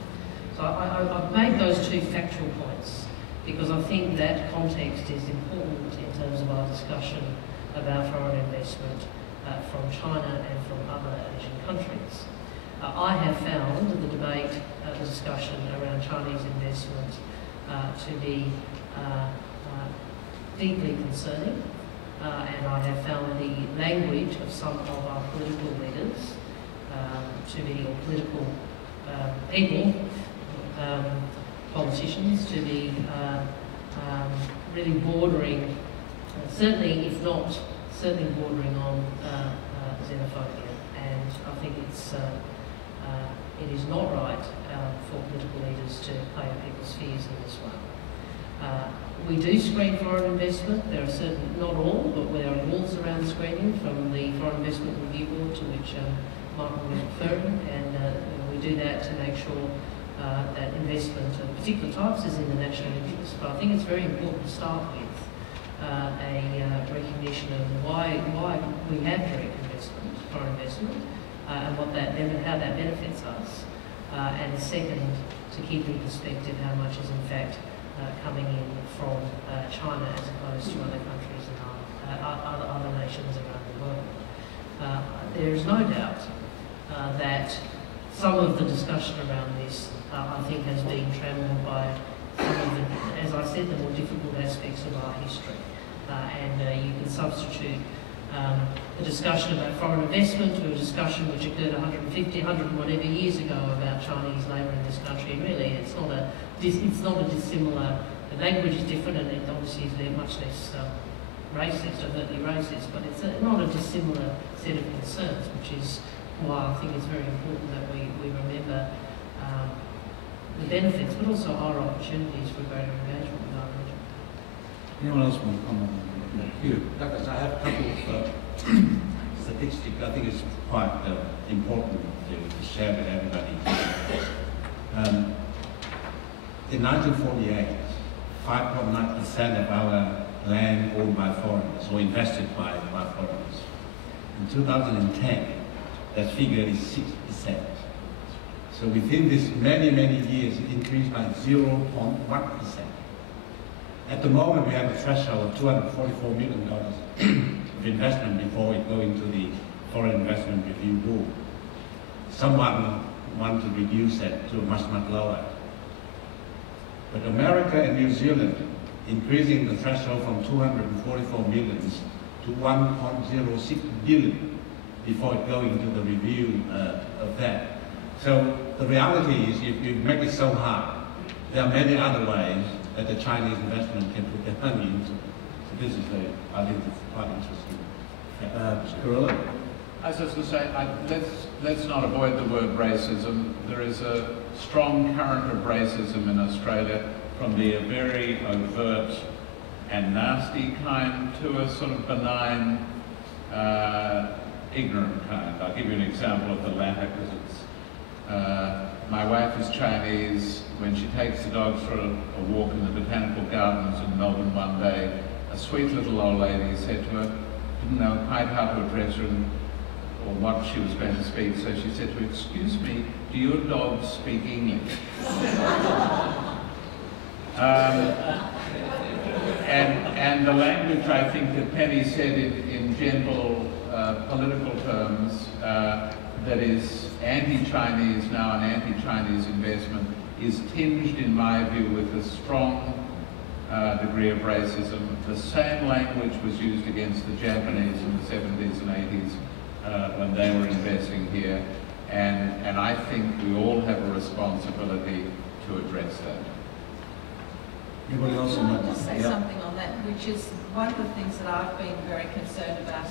So I've made those two factual points because I think that context is important in terms of our discussion about foreign investment from China and from other Asian countries. I have found the debate, the discussion around Chinese investment to be deeply concerning, and I have found the language of some of our political leaders to be, or political people, politicians to be really bordering, certainly if not, certainly bordering on xenophobia. And I think it is not right for political leaders to play on people's fears in this way. We do screen foreign investment. There are certain, not all, but there are rules around screening from the Foreign Investment Review Board to which Martyn was referring, and we do that to make sure that investment of particular types is in the national interest. But I think it's very important to start with a recognition of why we have direct investment, foreign investment, and how that benefits us. And second, to keep in perspective how much is in fact coming in from China as opposed to other countries and other nations around the world. There is no doubt that some of the discussion around this, I think, has been trammeled by some of the, as I said, the more difficult aspects of our history. And you can substitute the discussion about foreign investment to a discussion which occurred 150, 100 and whatever years ago about Chinese labour in this country. Really, it's not a dissimilar. The language is different, and it obviously is much less racist, overtly racist, but it's not a dissimilar set of concerns, which is why I think it's very important that we remember the benefits, but also our opportunities for greater engagement with our region. Anyone else want to comment on that? Hieu. Douglas, I have a couple of statistics I think it's quite important to share with everybody. In 1948, 5.9% of our land owned by foreigners or invested by foreigners. In 2010, that figure is 6%. So within this many years, it increased by 0.1%. At the moment, we have a threshold of $244 million of investment before it goes into the Foreign Investment Review Board. Someone wants to reduce that to much lower. But America and New Zealand increasing the threshold from 244 million to 1.06 billion before it goes into the review of that. So the reality is, if you make it so hard, there are many other ways that the Chinese investment can put their money into. So this is, I think, it's quite interesting. Mr. Carrillo? I was just going to say, let's not avoid the word racism. There is a strong current of racism in Australia, from the very overt and nasty kind to a sort of benign, ignorant kind. I'll give you an example of the latter, because it's, my wife is Chinese. When she takes the dogs for a walk in the botanical gardens in Melbourne one day, a sweet little old lady said to her, didn't know quite how to address her or what she was going to speak, so she said to her, "Excuse me, do your dogs speak English?" And the language, I think, that Penny said in gentle political terms, that is anti-Chinese now and anti-Chinese investment, is tinged, in my view, with a strong degree of racism. The same language was used against the Japanese in the 70s and 80s when they were investing here, and I think we all have a responsibility to address that. Anybody else? Can I just say something on that, which is one of the things that I've been very concerned about,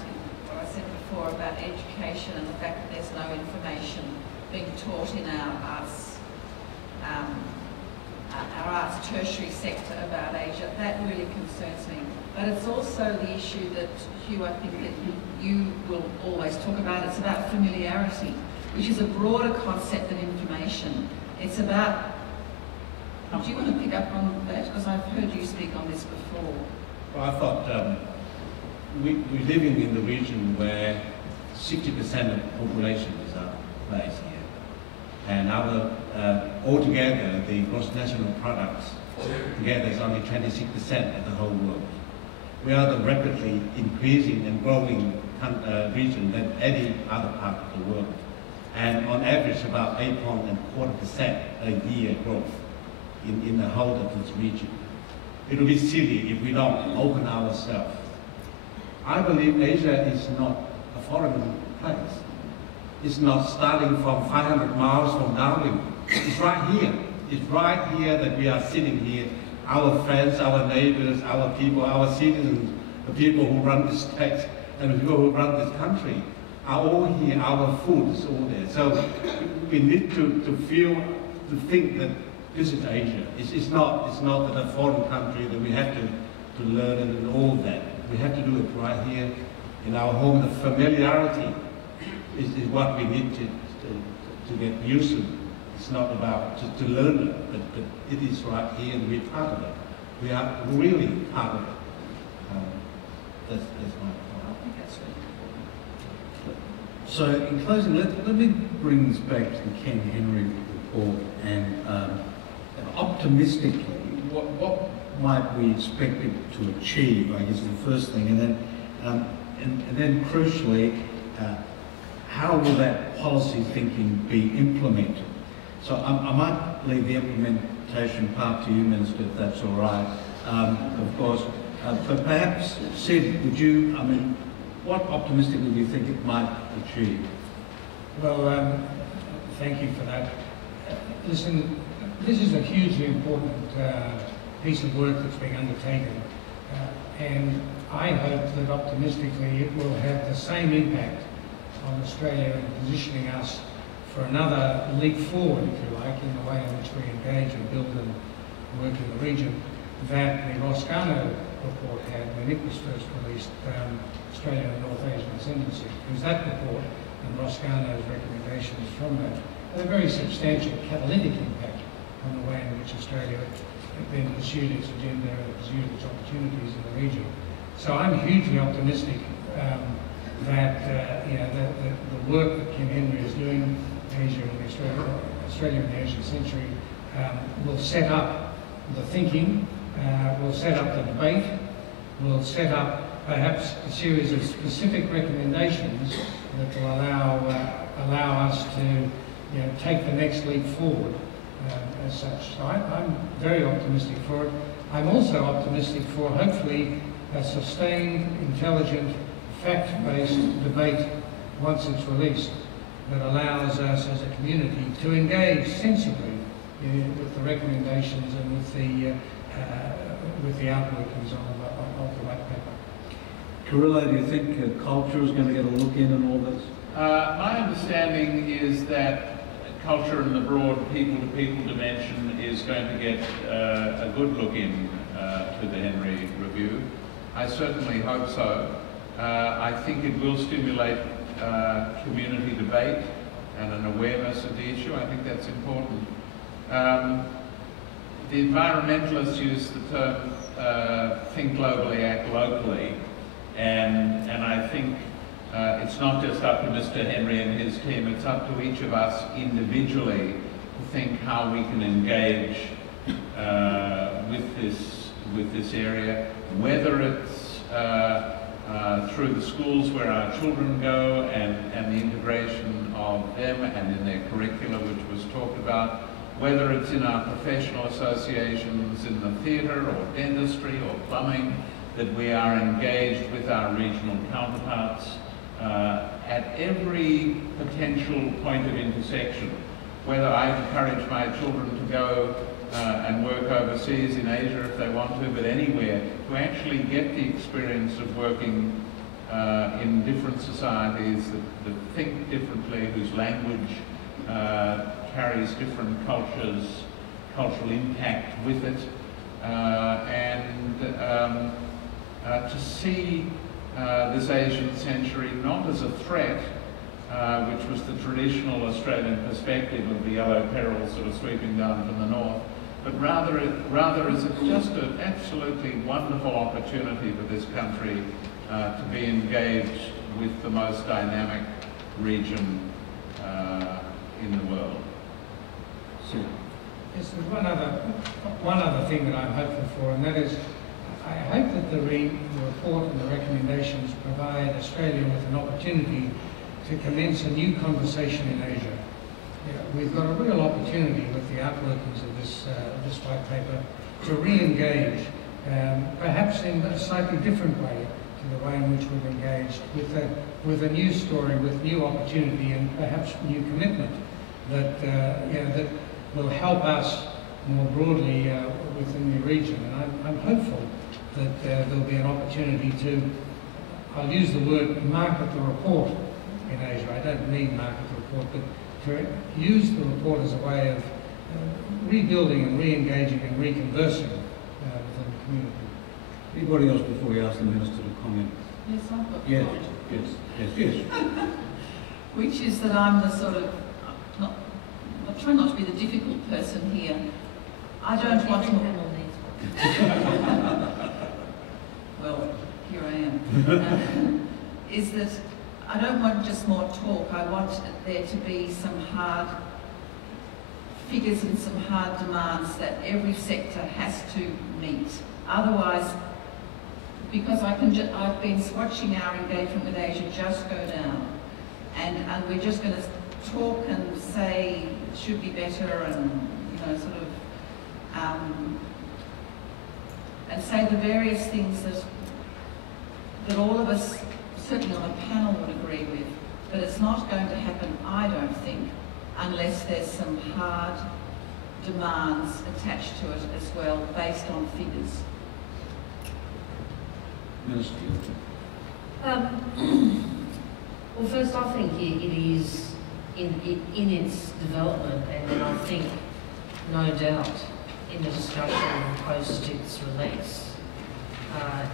what I said before about education and the fact that there's no information being taught in our arts tertiary sector about Asia. That really concerns me. But it's also the issue that, Hieu, I think that you will always talk about. It's about familiarity, which is a broader concept than information. It's about, do you want to pick up on that? Because I've heard you speak on this before. Well, I thought we're living in the region where 60% of the population is our place here. And altogether, the gross national products together is only 26% of the whole world. We are the rapidly increasing and growing region than any other part of the world. And on average, about 8.25% a year growth in the whole of this region. It will be silly if we don't open ourselves. I believe Asia is not a foreign place. It's not starting from 500 miles from Darwin. It's right here. It's right here that we are sitting here. Our friends, our neighbors, our people, our citizens, the people who run this state and the people who run this country are all here. Our food is all there. So we need to feel, to think that this is Asia. It's not in a foreign country that we have to learn and all that. We have to do it right here in our home. The familiarity is what we need to get used to. It's not about to learn it, but it is right here and we're part of it. We are really part of it. That's my point. I think that's really important. So in closing, let me bring this back to the Ken Henry report and optimistically, what might we expect it to achieve, I guess is the first thing, and then crucially, how will that policy thinking be implemented? So I might leave the implementation part to you, Minister, if that's all right, of course. But perhaps, Sid, would you, what optimistically do you think it might achieve? Well, thank you for that. Listen, this is a hugely important piece of work that's being undertaken, and I hope that optimistically it will have the same impact on Australia in positioning us for another leap forward, if you like, in the way in which we engage and build and work in the region that the Roscano report had when it was first released, Australia and North Asian Ascendancy. Because that report and Roscano's recommendations from that had a very substantial catalytic impact on the way in which Australia then pursued its agenda and pursued its opportunities in the region. So I'm hugely optimistic that the work that Ken Henry is doing, Asia and Australia in the Asian century, will set up the thinking, will set up the debate, will set up perhaps a series of specific recommendations that will allow us to take the next leap forward as such. So I'm very optimistic for it. I'm also optimistic for hopefully a sustained, intelligent, fact-based debate once it's released that allows us as a community to engage sensibly with the recommendations and with the outworkings of the white paper. Carrillo, do you think culture is going to get a look in all this? My understanding is that culture in the broad people-to-people dimension is going to get a good look in to the Henry Review. I certainly hope so. I think it will stimulate community debate and an awareness of the issue. I think that's important. The environmentalists use the term think globally, act locally, and I think it's not just up to Mr. Henry and his team, it's up to each of us individually to think how we can engage with this area, whether it's through the schools where our children go and the integration of them and in their curricula, which was talked about, whether it's in our professional associations in the theatre or dentistry or plumbing, that we are engaged with our regional counterparts at every potential point of intersection. Whether I encourage my children to go and work overseas in Asia if they want to, but anywhere, to actually get the experience of working in different societies that think differently, whose language carries different cultures, cultural impact with it, and to see this Asian century not as a threat, which was the traditional Australian perspective of the yellow peril sort of sweeping down from the north, but rather as just an absolutely wonderful opportunity for this country to be engaged with the most dynamic region in the world. Yes, there's one other thing that I'm hopeful for, and that is I hope that the report and the recommendations provide Australia with an opportunity to commence a new conversation in Asia. We've got a real opportunity with the outworkings of this white paper to re-engage, perhaps in a slightly different way to the way in which we've engaged, with a new story, with new opportunity and perhaps new commitment that that will help us more broadly within the region. And I'm hopeful that there'll be an opportunity to, I'll use the word market the report in Asia. I don't mean market the report, but to use the report as a way of rebuilding and re-engaging and reconversing within the community. Anybody else before we ask the Minister to comment? Yes, I've got Yes, one. yes. Which is that I'm the sort of, I'm trying not to be the difficult person here. I don't want to... Well, here I am. Is that I don't want just more talk. I want there to be some hard figures and some hard demands that every sector has to meet. Otherwise, because I've been watching our engagement with Asia just go down, and we're just going to talk and say it should be better, and sort of and say the various things that all of us, certainly on the panel, would agree with. But it's not going to happen, I don't think, unless there's some hard demands attached to it as well, based on figures. Minister. Well, first, I think it is in its development, and then I think, no doubt, in the discussion post its release,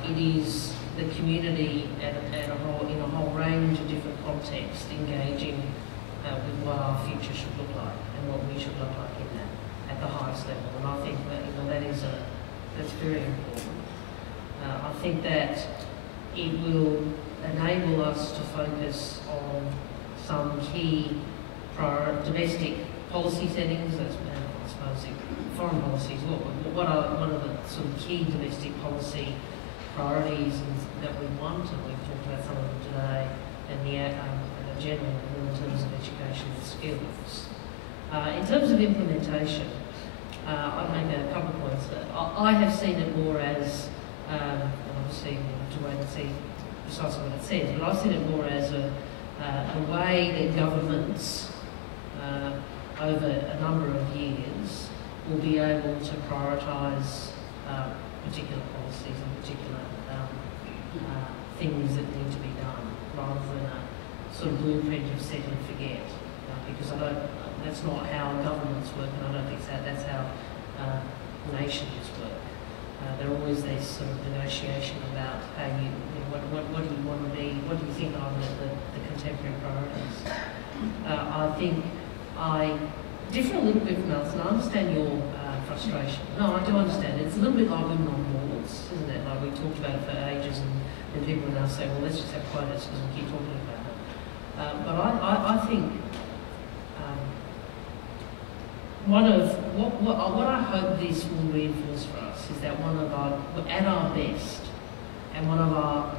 it is the community in a whole range of different contexts engaging with what our future should look like and what we should look like in that at the highest level. And I think that that's very important. I think that it will enable us to focus on some key domestic policy settings, as I suppose foreign policy as well. But what are one of the sort of key domestic policy priorities that we want, and we've talked about some of them today, and the general in terms of education and skills. In terms of implementation, I'd make a couple of points. I have seen it more as, obviously we have to wait and see precisely what it says, but I've seen it more as a way that governments over a number of years will be able to prioritise particular policies and particular things that need to be done, rather than a sort of blueprint of set and forget. Because that's not how governments work, and I don't think that's how nations work. There are always this sort of negotiation about how what do you want to be, what do you think are the contemporary priorities. I think I differ a little bit from Alison. I understand your frustration. No, I do understand it. It's a little bit like women on boards, isn't it? Like we talked about it for ages, and people now say, well, let's just have quotas because we keep talking about it. But I think what I hope this will reinforce for us is that at our best, and one of our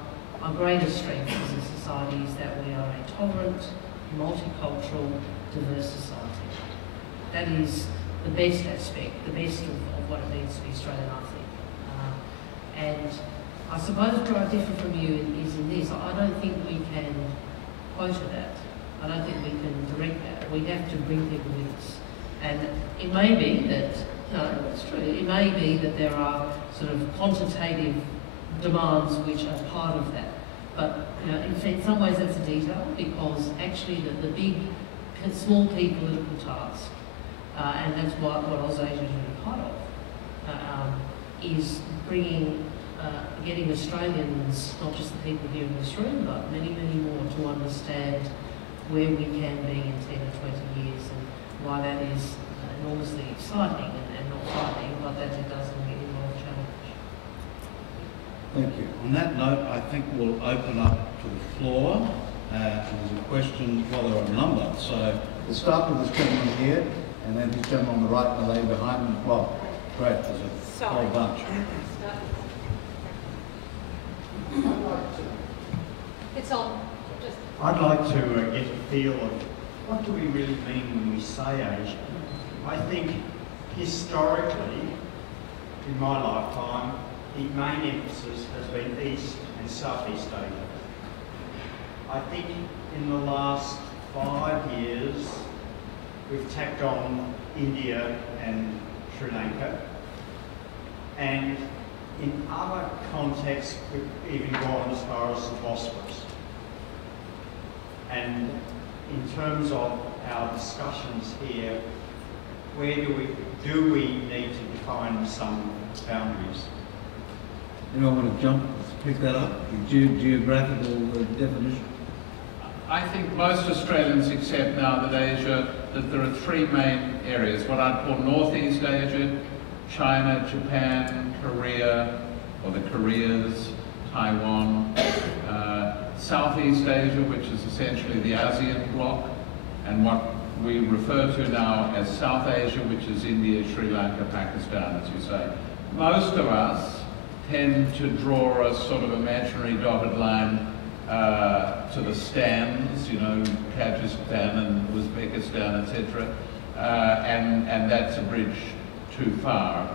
greatest strengths as a society is that we are a tolerant, multicultural, diverse society. That is the best aspect, the best of what it means to be Australian, I think. And I suppose where I differ from you is in this. I don't think we can quota that. I don't think we can direct that. We have to bring people with us. And it may be that, no, it's true, it may be that there are sort of quantitative demands which are part of that. But in some ways that's a detail, because actually the big, small P political task, and that's what OzAsia is really part of, is getting Australians, not just the people here in this room, but many, many more, to understand where we can be in 10 or 20 years, and why that is enormously exciting and not frightening, but that it does involve challenge. Thank you. On that note, I think we'll open up to the floor. There's a question, well, there are a number. So we'll start with this gentleman here, and then this gentleman on the right and the lady behind him. Well, great, there's a whole bunch. It's on. I'd like to get a feel of what do we really mean when we say Asia. I think historically, in my lifetime, the main emphasis has been East and Southeast Asia. I think in the last 5 years, we've tacked on India and Sri Lanka, and in other contexts we've even gone as far as the Bosphorus. And in terms of our discussions here, where do we need to define some boundaries? Anyone want to pick that up? Geographical definition? I think most Australians accept now that that there are three main areas, what I'd call Northeast Asia, China, Japan, Korea, or the Koreas, Taiwan, Southeast Asia, which is essentially the ASEAN bloc, and what we refer to now as South Asia, which is India, Sri Lanka, Pakistan, as you say. Most of us tend to draw a sort of imaginary dotted line to the stands, you know, Kyrgyzstan and Uzbekistan, etc., and that's a bridge too far.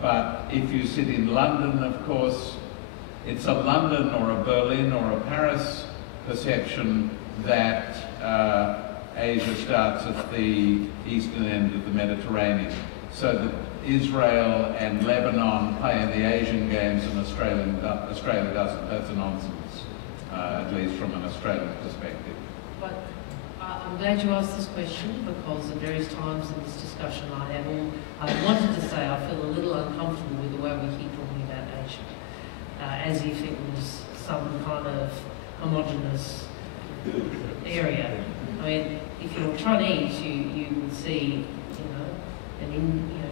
But if you sit in London, of course, it's a London or a Berlin or a Paris perception that Asia starts at the eastern end of the Mediterranean. So that Israel and Lebanon play in the Asian Games and Australia doesn't. That's a nonsense, at least from an Australian perspective. But I'm glad you asked this question, because at various times in this discussion I wanted to say I feel a little uncomfortable with the way we keep talking about Asia, as if it was some kind of homogenous area. I mean, if you're Chinese, you would see,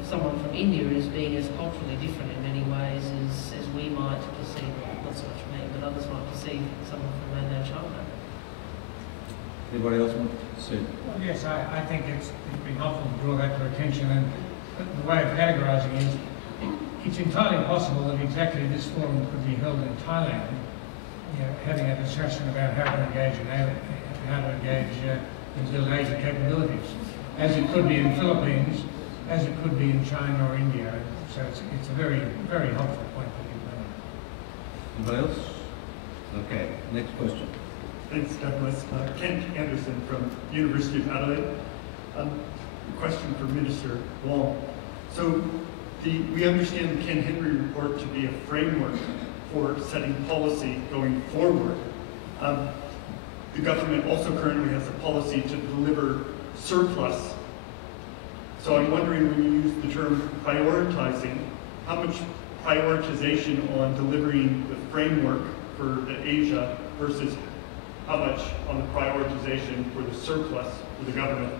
someone from India as being as culturally different in many ways as we might perceive, not so much me, but others might perceive someone from mainland China. Anybody else want to say? Well, yes, I think it's been helpful to draw that to attention, and the way of categorising is it's entirely possible that exactly this forum could be held in Thailand, having a discussion about how to engage in build Asian capabilities, as it could be in the Philippines, as it could be in China or India. So it's a very, very helpful point that you've made. Anybody else? Okay, next question. Thanks, Douglas. Kent Anderson from University of Adelaide. Question for Minister Wong. So we understand the Ken Henry report to be a framework for setting policy going forward. The government also currently has a policy to deliver surplus. So I'm wondering, when you use the term prioritizing, how much prioritization on delivering the framework for Asia versus how much on the prioritization for the surplus for the government?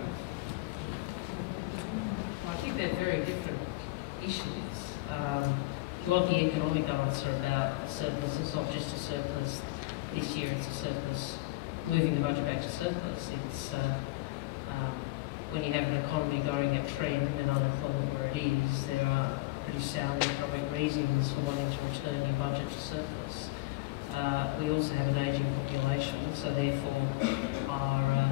I think they're very different issues. You want the economic answer about a surplus. It's not just a surplus this year, it's a surplus, moving the budget back to surplus. It's when you have an economy going at trend and unemployment where it is, there are pretty sound economic reasons for wanting to return your budget to surplus. We also have an ageing population, so therefore our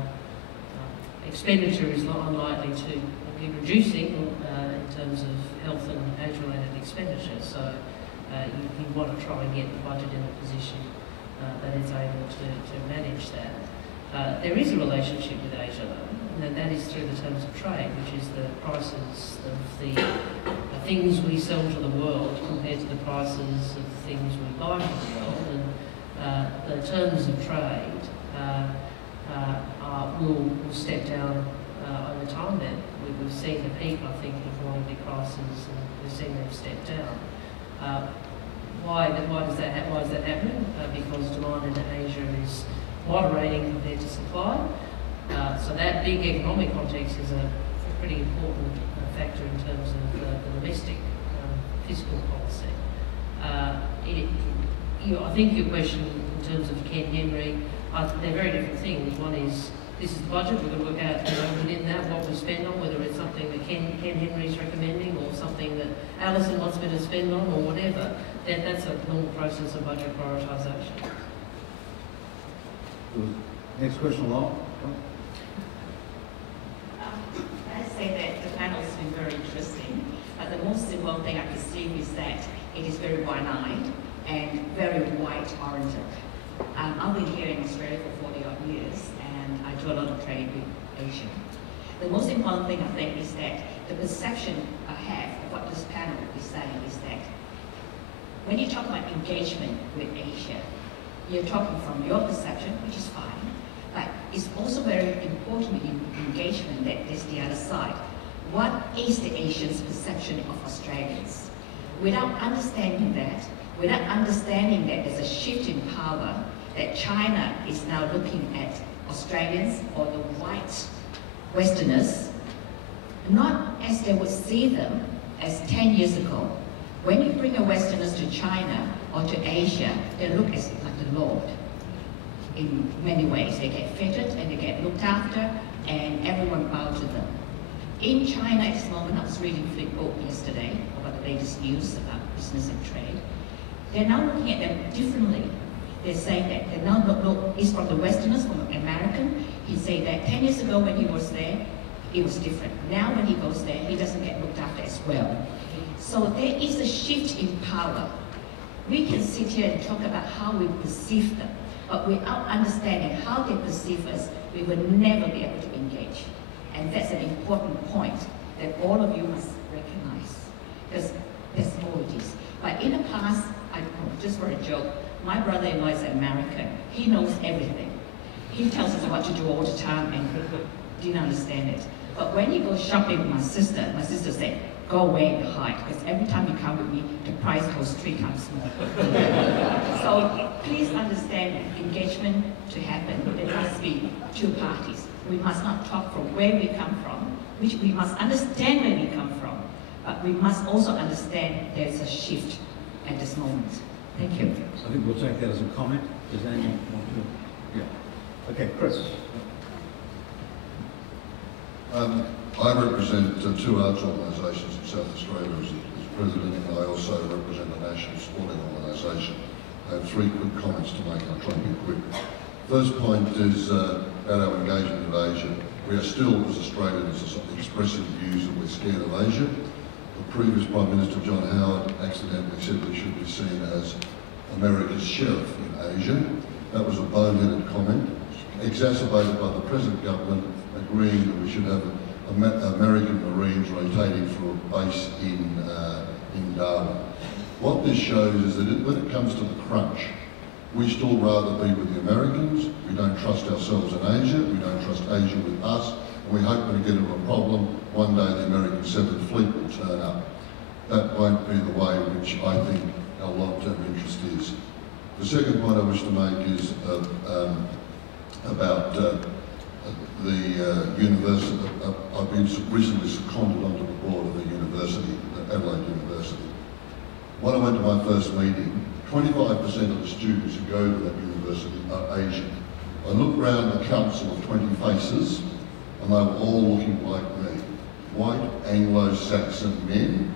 expenditure is not unlikely to be reducing in terms of health and age-related expenditure. So you want to try and get the budget in a position that is able to manage that. There is a relationship with Asia, though, and that is through the terms of trade, which is the prices of the things we sell to the world compared to the prices of things we buy from the world. And the terms of trade will step down over time. Then we've seen the peak, I think, of commodity prices, and we've seen them step down. Why is that happening? Because demand in Asia is moderating compared to supply. So that big economic context is a pretty important factor in terms of the domestic fiscal policy. I think your question in terms of Ken Henry, they're very different things. One is, this is the budget, we're going to work out within that what we spend on, whether it's something that Ken Henry's recommending or something that Alison wants me to spend on or whatever. That's a normal process of budget prioritisation. Next question, Long. I say that the panel has been very interesting. The most important thing I perceive is that it is very one-eyed and very white-oriented. I've been here in Australia for 40-odd years, and I do a lot of trade with Asia. The most important thing I think is that the perception I have of what this panel is saying is that when you talk about engagement with Asia, you're talking from your perception, which is fine, but it's also very important in engagement that there's the other side. What is the Asians' perception of Australians? Without understanding that, without understanding that there's a shift in power, that China is now looking at Australians or the white Westerners, not as they would see them as 10 years ago. When you bring a Westerners to China or to Asia, they look as like the Lord. In many ways, they get feted and they get looked after, and everyone bows to them. In China at this moment, I was reading Flipbook yesterday about the latest news about business and trade. They're now looking at them differently. They're saying that they now look, he's from the Westerners, from American. He said that 10 years ago when he was there, it was different. Now when he goes there, he doesn't get looked after as well. So there is a shift in power. We can sit here and talk about how we perceive them, but without understanding how they perceive us, we will never be able to engage. And that's an important point that all of you must recognize, because that's all it is. But in the past, just for a joke, my brother-in-law is American. He knows everything. He tells us what to do all the time and didn't understand it. But when he goes shopping with my sister said, go away and hide, because every time you come with me, the price goes 3 times more. So please understand, engagement to happen, there must be 2 parties. We must not talk from where we come from, which we must understand where we come from, but we must also understand there's a shift at this moment. Thank you. So I think we'll take that as a comment. Does anyone want to? Yeah. Okay, Chris. I represent 2 arts organisations in South Australia as president, and I also represent a national sporting organisation. I have 3 quick comments to make, and I'll try and be quick. First point is about our engagement with Asia. We are still, as Australians, expressing views that we're scared of Asia. The previous Prime Minister, John Howard, accidentally said we should be seen as America's sheriff in Asia. That was a boneheaded comment, exacerbated by the present government agreeing that we should have American Marines rotating for a base in Darwin. What this shows is that when it comes to the crunch, we still rather be with the Americans. We don't trust ourselves in Asia. We don't trust Asia with us. And we hope when we get into a problem, one day the American 7th Fleet will turn up. That won't be the way in which I think our long-term interest is. The second point I wish to make is about the university. I've been recently seconded onto the board of the university, the Adelaide University. When I went to my first meeting, 25% of the students who go to that university are Asian. I looked around the council of 20 faces, and they were all looking like me. White Anglo-Saxon men.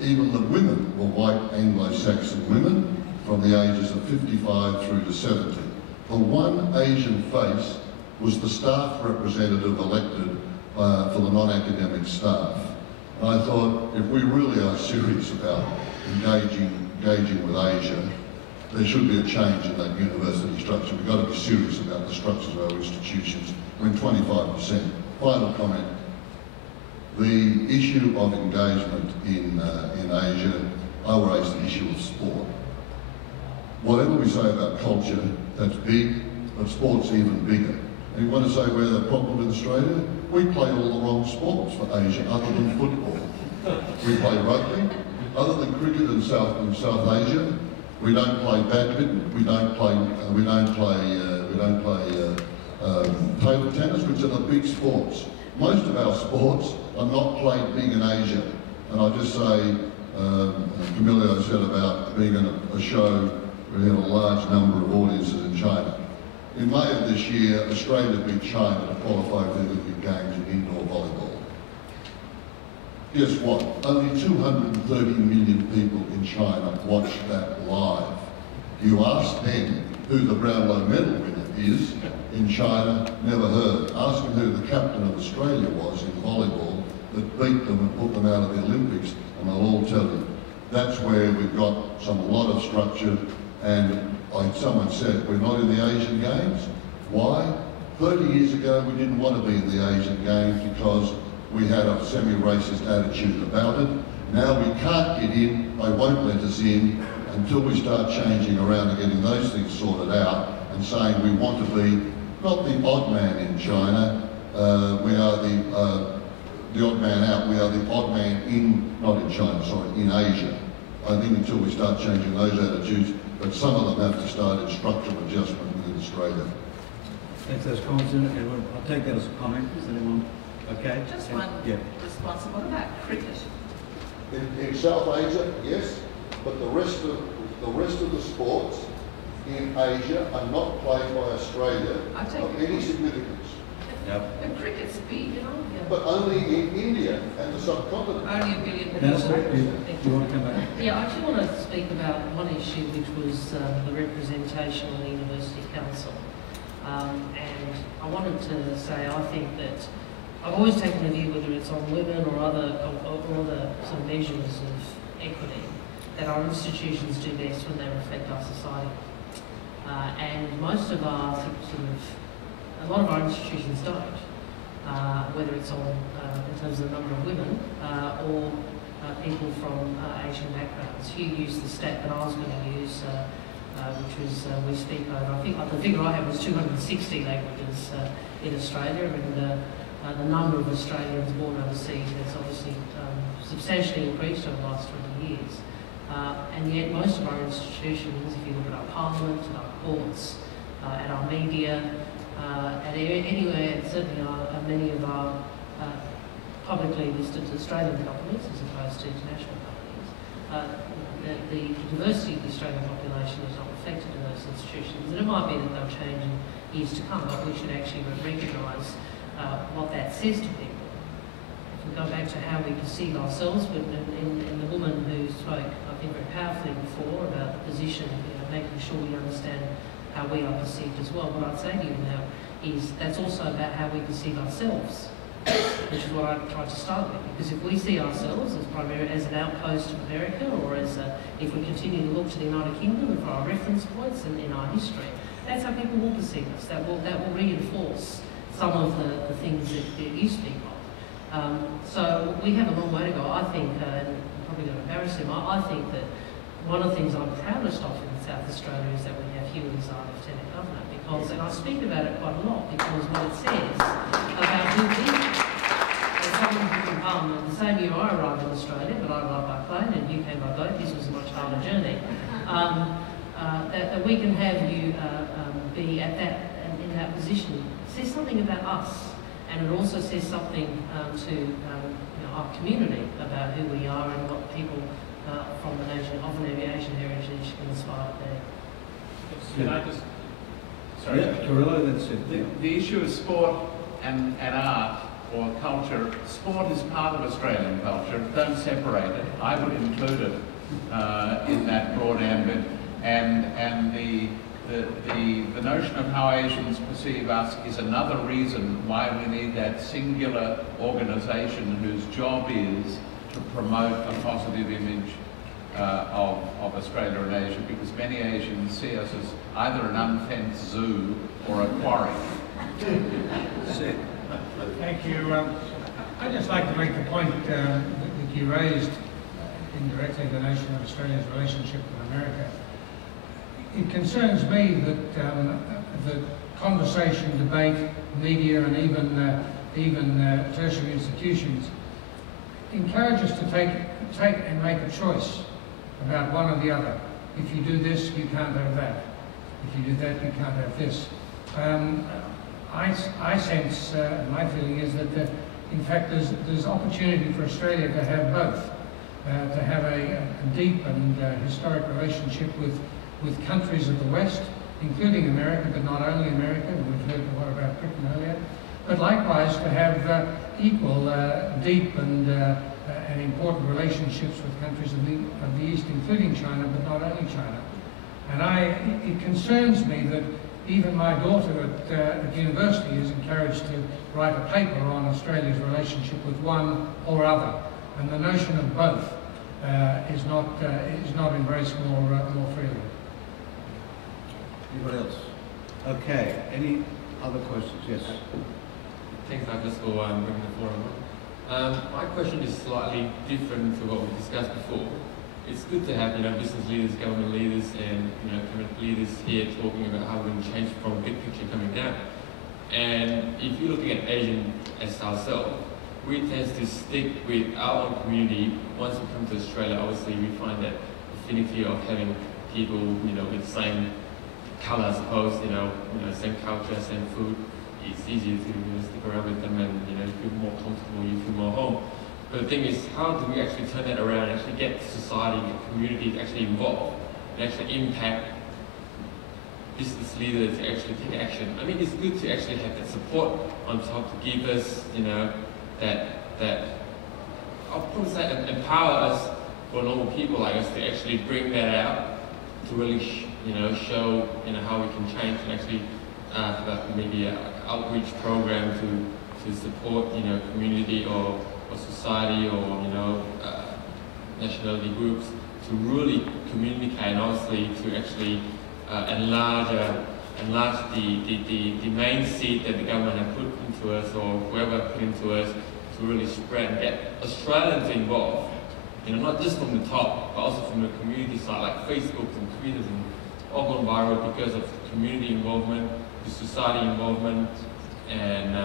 Even the women were white Anglo-Saxon women from the ages of 55 through to 70. The one Asian face was the staff representative elected for the non-academic staff. And I thought, if we really are serious about engaging with Asia, there should be a change in that university structure. We've got to be serious about the structures of our institutions. We're in 25%. Final comment. The issue of engagement in Asia, I will raise the issue of sport. Whatever we say about culture, that's big, but sport's even bigger. And you want to say we're the problem in Australia? We play all the wrong sports for Asia other than football. We play rugby. Other than cricket in South Asia, we don't play badminton. We don't play table tennis, which are the big sports. Most of our sports are not played big in Asia. And I just say, Camillo said about being in a show where we had a large number of audiences in China. In May of this year, Australia beat China to qualify for the Olympic Games in indoor volleyball. Guess what? Only 230 million people in China watched that live. You ask them who the Brownlow medal winner is in China, never heard. Ask them who the captain of Australia was in volleyball that beat them and put them out of the Olympics, and they'll all tell you. That's where we've got a lot of structure, and like someone said, we're not in the Asian Games. Why? 30 years ago, we didn't want to be in the Asian Games because we had a semi-racist attitude about it. Now we can't get in, they won't let us in until we start changing around and getting those things sorted out and saying we want to be not the odd man in China, we are the odd man out, we are the odd man in, not in China, sorry, in Asia. I think until we start changing those attitudes, but some of them have to start in structural adjustment within Australia. Thanks for those comments, Edward. I'll take that as a comment. Is anyone okay? Just one response. What about cricket? In South Asia, yes, but the rest of the sports in Asia are not played by Australia of any significance. Yep. The cricket's big, but only in India and the subcontinent. Only a billion people. Do you want to come back? Yeah, I actually want to speak about one issue, which was the representation on the University Council. And I wanted to say, I think that I've always taken the view, whether it's on women or other sort of measures of equity, that our institutions do best when they reflect our society. And most of our a lot of our institutions don't, whether it's on in terms of the number of women or people from Asian backgrounds. Hieu used the stat that I was going to use, which was we speak over, I think the figure I had was 260 languages in Australia, and the number of Australians born overseas has obviously substantially increased over the last 20 years. And yet most of our institutions, if you look at our parliament, our courts, at our media, and anywhere, certainly many of our publicly listed Australian companies as opposed to international companies, the diversity of the Australian population is not reflected in those institutions. And it might be that they'll change in years to come, but we should actually recognise what that says to people. If we go back to how we perceive ourselves, but in the woman who spoke, I think, very powerfully before about the position, making sure we understand how we are perceived as well. What I'd say to you now is that's also about how we perceive ourselves, which is what I tried to start with. Because if we see ourselves as primarily as an outpost of America, or as if we continue to look to the United Kingdom for our reference points in our history, that's how people will perceive us. That will reinforce some of the things that you speak of. So we have a long way to go. I think, and I'm probably going to embarrass him, I think that one of the things I'm proudest of in South Australia is that we have Hieu as our Lieutenant Governor, because, and I speak about it quite a lot, because what it says about who we are. As someone who from Parliament, the same year I arrived in Australia, but I arrived by plane and you came by boat, this was a much harder journey, that we can have you be at that, in that position, says something about us, and it also says something to our community about who we are and what people from the nation of an Asian heritage can aspire to be. Can I just... Sorry. Yeah, Carrillo, that's it. The issue of sport and art or culture, sport is part of Australian culture. Don't separate it. I would include it in that broad ambit. And the notion of how Asians perceive us is another reason why we need that singular organisation whose job is to promote a positive image of Australia and Asia, because many Asians see us as either an unfenced zoo or a quarry. Thank you. I'd just like to make the point that you raised indirectly, the nation of Australia's relationship with America. It concerns me that the conversation, debate, media, and even tertiary institutions encourage us to take and make a choice about one or the other. If you do this, you can't have that. If you do that, you can't have this. I sense, my feeling is that, in fact, there's opportunity for Australia to have both, to have a deep and historic relationship with countries of the West, including America, but not only America. We've heard a lot about Britain earlier. But likewise, to have equal, deep and important relationships with countries of the East, including China, but not only China. And it concerns me that even my daughter at university is encouraged to write a paper on Australia's relationship with one or other, and the notion of both is not embraced more freely. Anybody else? Okay, any other questions? Yes. Thanks, Douglas, for bringing the forum up. My question is slightly different to what we discussed before. It's good to have, business leaders, government leaders, and current leaders here talking about how we're going to change from a big picture coming down. And if you're looking at Asian as ourselves, we tend to stick with our own community. Once we come to Australia, obviously we find that affinity of having people, with the same colour, I suppose, same culture, same food. It's easier to stick around with them, and you feel more comfortable, you feel more home. But the thing is, how do we actually turn that around and actually get society, the community to actually involve and actually impact business leaders to actually take action? I mean, it's good to actually have that support on top to give us, that I'll probably say empower us for normal people like us to actually bring that out to really, show, how we can change and actually have maybe an outreach program to support, community or society or, nationality groups to really communicate and obviously to actually enlarge the main seed that the government have put into us or whoever put into us to really spread and get Australians involved. Not just from the top, but also from the community side, like Facebook and Twitter, and all gone viral because of community involvement, the society involvement, and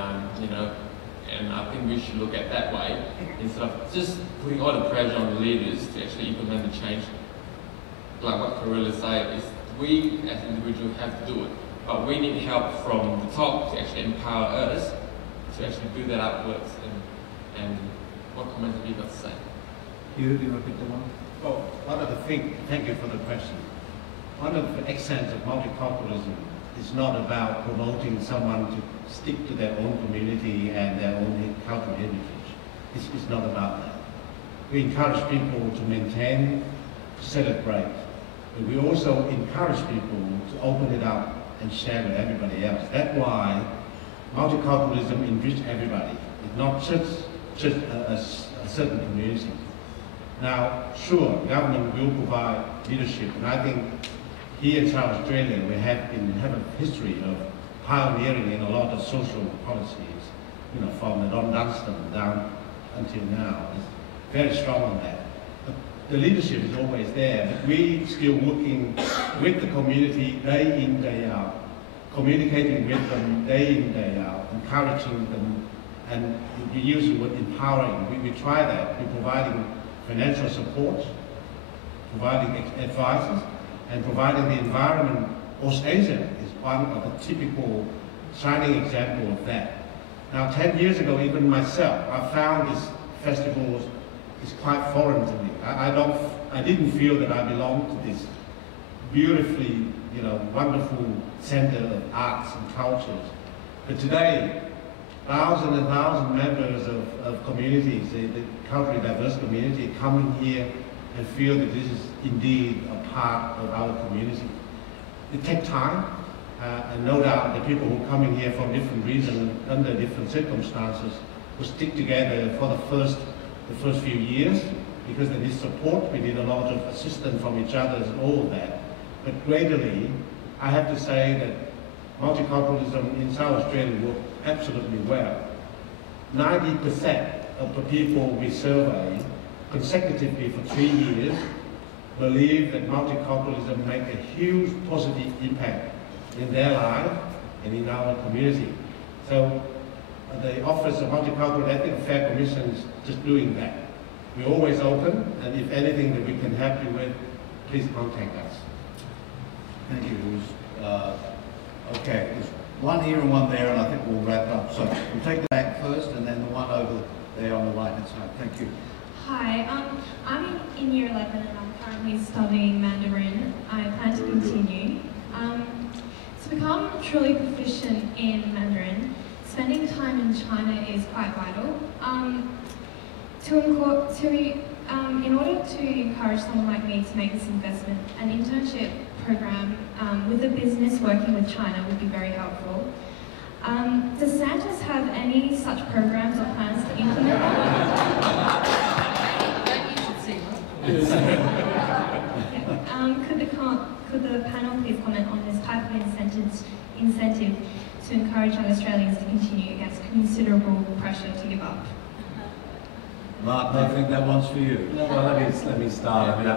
and I think we should look at that way instead of just putting all the pressure on the leaders to actually implement the change. Like what Carrillo said, is we as individuals have to do it, but we need help from the top to actually empower us to actually do that upwards. And what comments have you got to say? Hieu, do you want to pick the one? Well, one of the things, thank you for the question. One of the accents of multiculturalism is not about promoting someone to stick to their own community and their own cultural heritage. It's not about that. We encourage people to maintain, to celebrate, but we also encourage people to open it up and share with everybody else. That's why multiculturalism enriches everybody. It's not just a certain community. Now, sure, government will provide leadership, and I think here in South Australia we have a history of pioneering in a lot of social policies, from the Don Dunstan down until now. It's very strong on that. But the leadership is always there, but we still working with the community day in, day out, communicating with them day in, day out, encouraging them, and we use the word empowering. We try that. We're providing financial support, providing advices, and providing the environment. OzAsia is one of the typical shining example of that. Now, 10 years ago, even myself, I found this festival is quite foreign to me. I didn't feel that I belonged to this beautifully, wonderful center of arts and cultures. But today, thousands and thousands of members of communities, the culturally diverse community, coming here and feel that this is indeed a part of our community. It takes time, and no doubt the people who are coming here for different reasons, under different circumstances, will stick together for the first few years, because they need support. We need a lot of assistance from each other and all of that. But gradually, I have to say that multiculturalism in South Australia works absolutely well. 90% of the people we survey consecutively for 3 years believe that multiculturalism makes a huge positive impact in their life and in our community. So the Office of Multicultural Ethics and Fair Commission is just doing that. We're always open, and if anything that we can help you with, please contact us. Thank you. Okay, there's one here and one there, and I think we'll wrap up. So we'll take the back first, and then the one over there on the right-hand side. Thank you. Hi, I'm in year 11 and I'm currently studying Mandarin. I plan to continue. To become truly proficient in Mandarin, spending time in China is quite vital. In order to encourage someone like me to make this investment, an internship program with a business working with China would be very helpful. Does Santos have any such programs or plans to implement them? Could the panel please comment on this type of incentive to encourage young Australians to continue against considerable pressure to give up? Martyn, I think that one's for you. Well, let me start. I mean,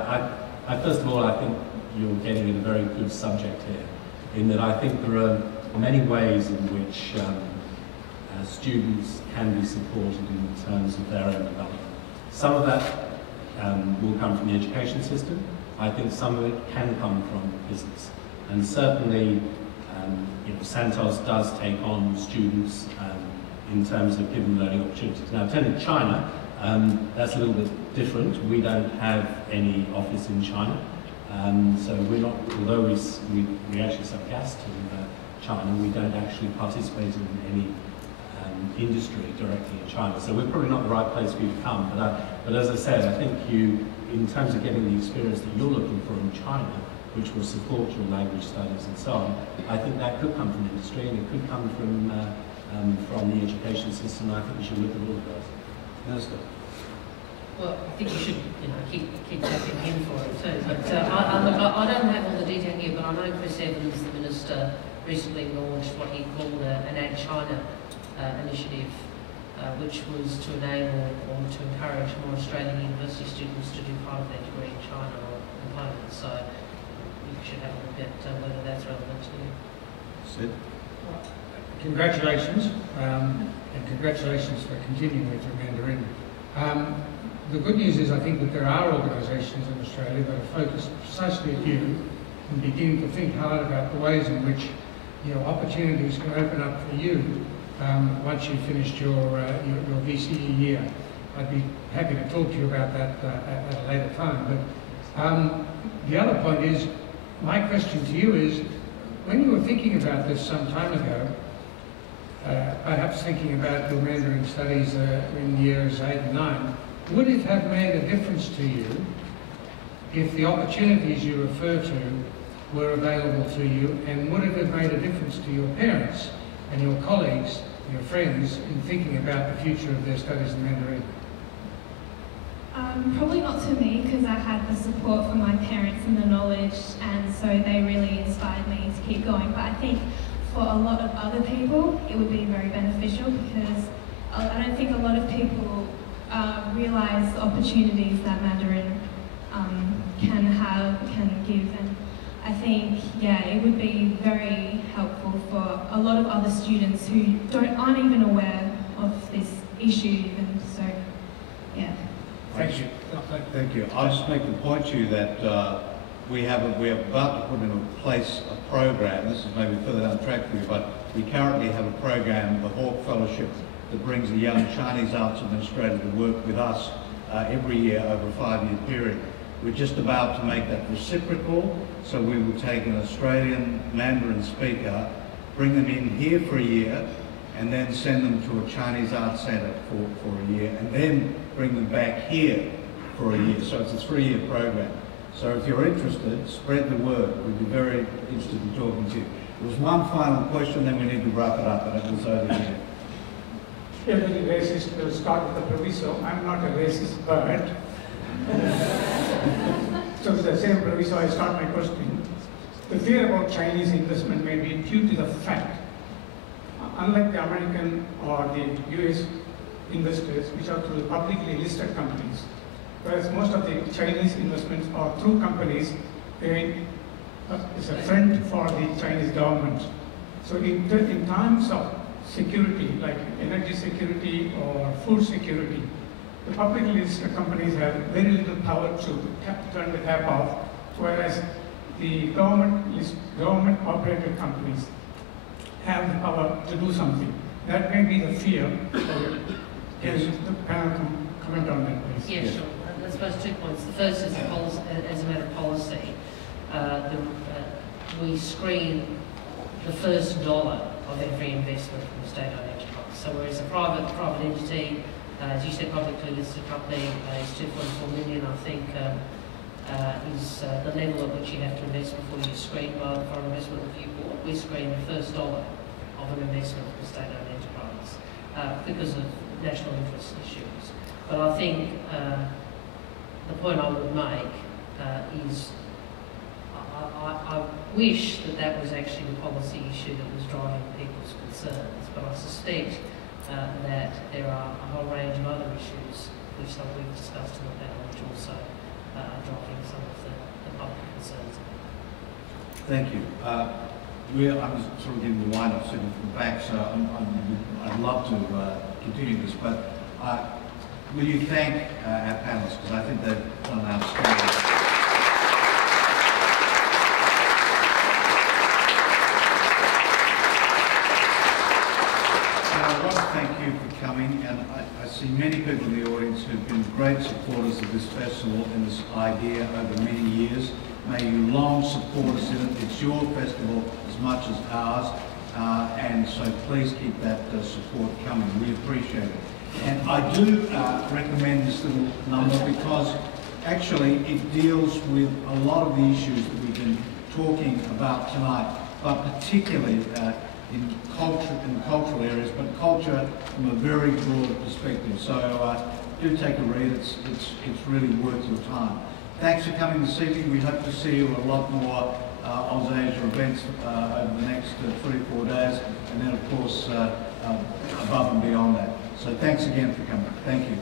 I first of all, I think you're getting at a very good subject here, in that I think there are many ways in which students can be supported in terms of their own development. Some of that will come from the education system. I think some of it can come from business. And certainly, Santos does take on students in terms of giving them learning opportunities. Now, attending China, that's a little bit different. We don't have any office in China. So we're not, although we actually sell gas to China, we don't actually participate in any industry directly in China. So we're probably not the right place for you to come. But as I said, I think in terms of getting the experience that you're looking for in China, which will support your language studies and so on, I think that could come from industry and it could come from the education system. I think we should look at all of those. Minister. Well, I think you should, keep tapping him for it too. But I don't have all the detail here, but I know Chris Evans, the Minister, recently launched what he called an Add China initiative, which was to enable or to encourage more Australian university students to do part of their degree in China or components. So you should have a look at whether that's relevant to you. Sid? Congratulations, and congratulations for continuing with your Mandarin. The good news is I think that there are organisations in Australia that are focused precisely at you and beginning to think hard about the ways in which opportunities can open up for you once you've finished your VCE year. I'd be happy to talk to you about that at a later time. But the other point is, my question to you is, when you were thinking about this some time ago, perhaps thinking about your Mandarin studies in years 8 and 9, would it have made a difference to you if the opportunities you refer to were available to you, and would it have made a difference to your parents and your colleagues, your friends, in thinking about the future of their studies in Mandarin? Probably not to me, because I had the support from my parents and the knowledge, and so they really inspired me to keep going. But I think for a lot of other people, it would be very beneficial, because I don't think a lot of people realise the opportunities that Mandarin can give, and I think, it would be very helpful for a lot of other students who aren't even aware of this issue even, so, yeah. Thank you. Thank you. I'll just make the point to you that we're about to put in place a program. This is maybe further down the track for you, but we currently have a program, the Hawke Fellowship, that brings a young Chinese arts administrator to work with us every year over a 5-year period. We're just about to make that reciprocal, so we will take an Australian Mandarin speaker, bring them in here for a year, and then send them to a Chinese art centre for a year, and then bring them back here for a year. So it's a 3-year program. So if you're interested, spread the word. We'd be very interested in talking to you. There was one final question, then we need to wrap it up, and it was over here. Every racist will start with a proviso. I'm not a racist bird. So with the same proviso, I start my question. The fear about Chinese investment may be due to the fact, unlike the American or the US investors, which are through publicly listed companies, whereas most of the Chinese investments are through companies paying as a friend for the Chinese government. So in times of security, like energy security or food security, the publicly listed companies have very little power to turn the tap off, whereas the government-operated companies have the power to do something. That may be the fear. Can the panel comment on that, please? Yeah, sure. I suppose 2 points. The first is as a matter of policy. We screen the first dollar of every investment from a state-owned enterprise. So whereas a private entity, as you said, publicly listed company is 2.4 million, I think, is the level at which you have to invest before you screen by the Foreign Investment Review Board. We screen the first dollar of an investment from a state-owned enterprise because of national interest issues. But I think the point I would make is I I wish that that was actually the policy issue that was driving people's concerns, but I suspect that there are a whole range of other issues which we've discussed in the panel, which also are driving some of the public concerns. Thank you. I'm just sort of getting the line up sitting from the back, so I'd love to continue this, but will you thank our panellists, because I think they've done an outstanding. I want to thank you for coming, and I see many people in the audience who've been great supporters of this festival and this idea over many years. May you long support us in it. It's your festival as much as ours, and so please keep that support coming. We appreciate it. And I do recommend this little number because actually it deals with a lot of the issues that we've been talking about tonight, but particularly in cultural areas, but culture from a very broad perspective. So do take a read. It's really worth your time. Thanks for coming this evening. We hope to see you at a lot more OzAsia events over the next 3 or 4 days, and then of course above and beyond that. So thanks again for coming. Thank you.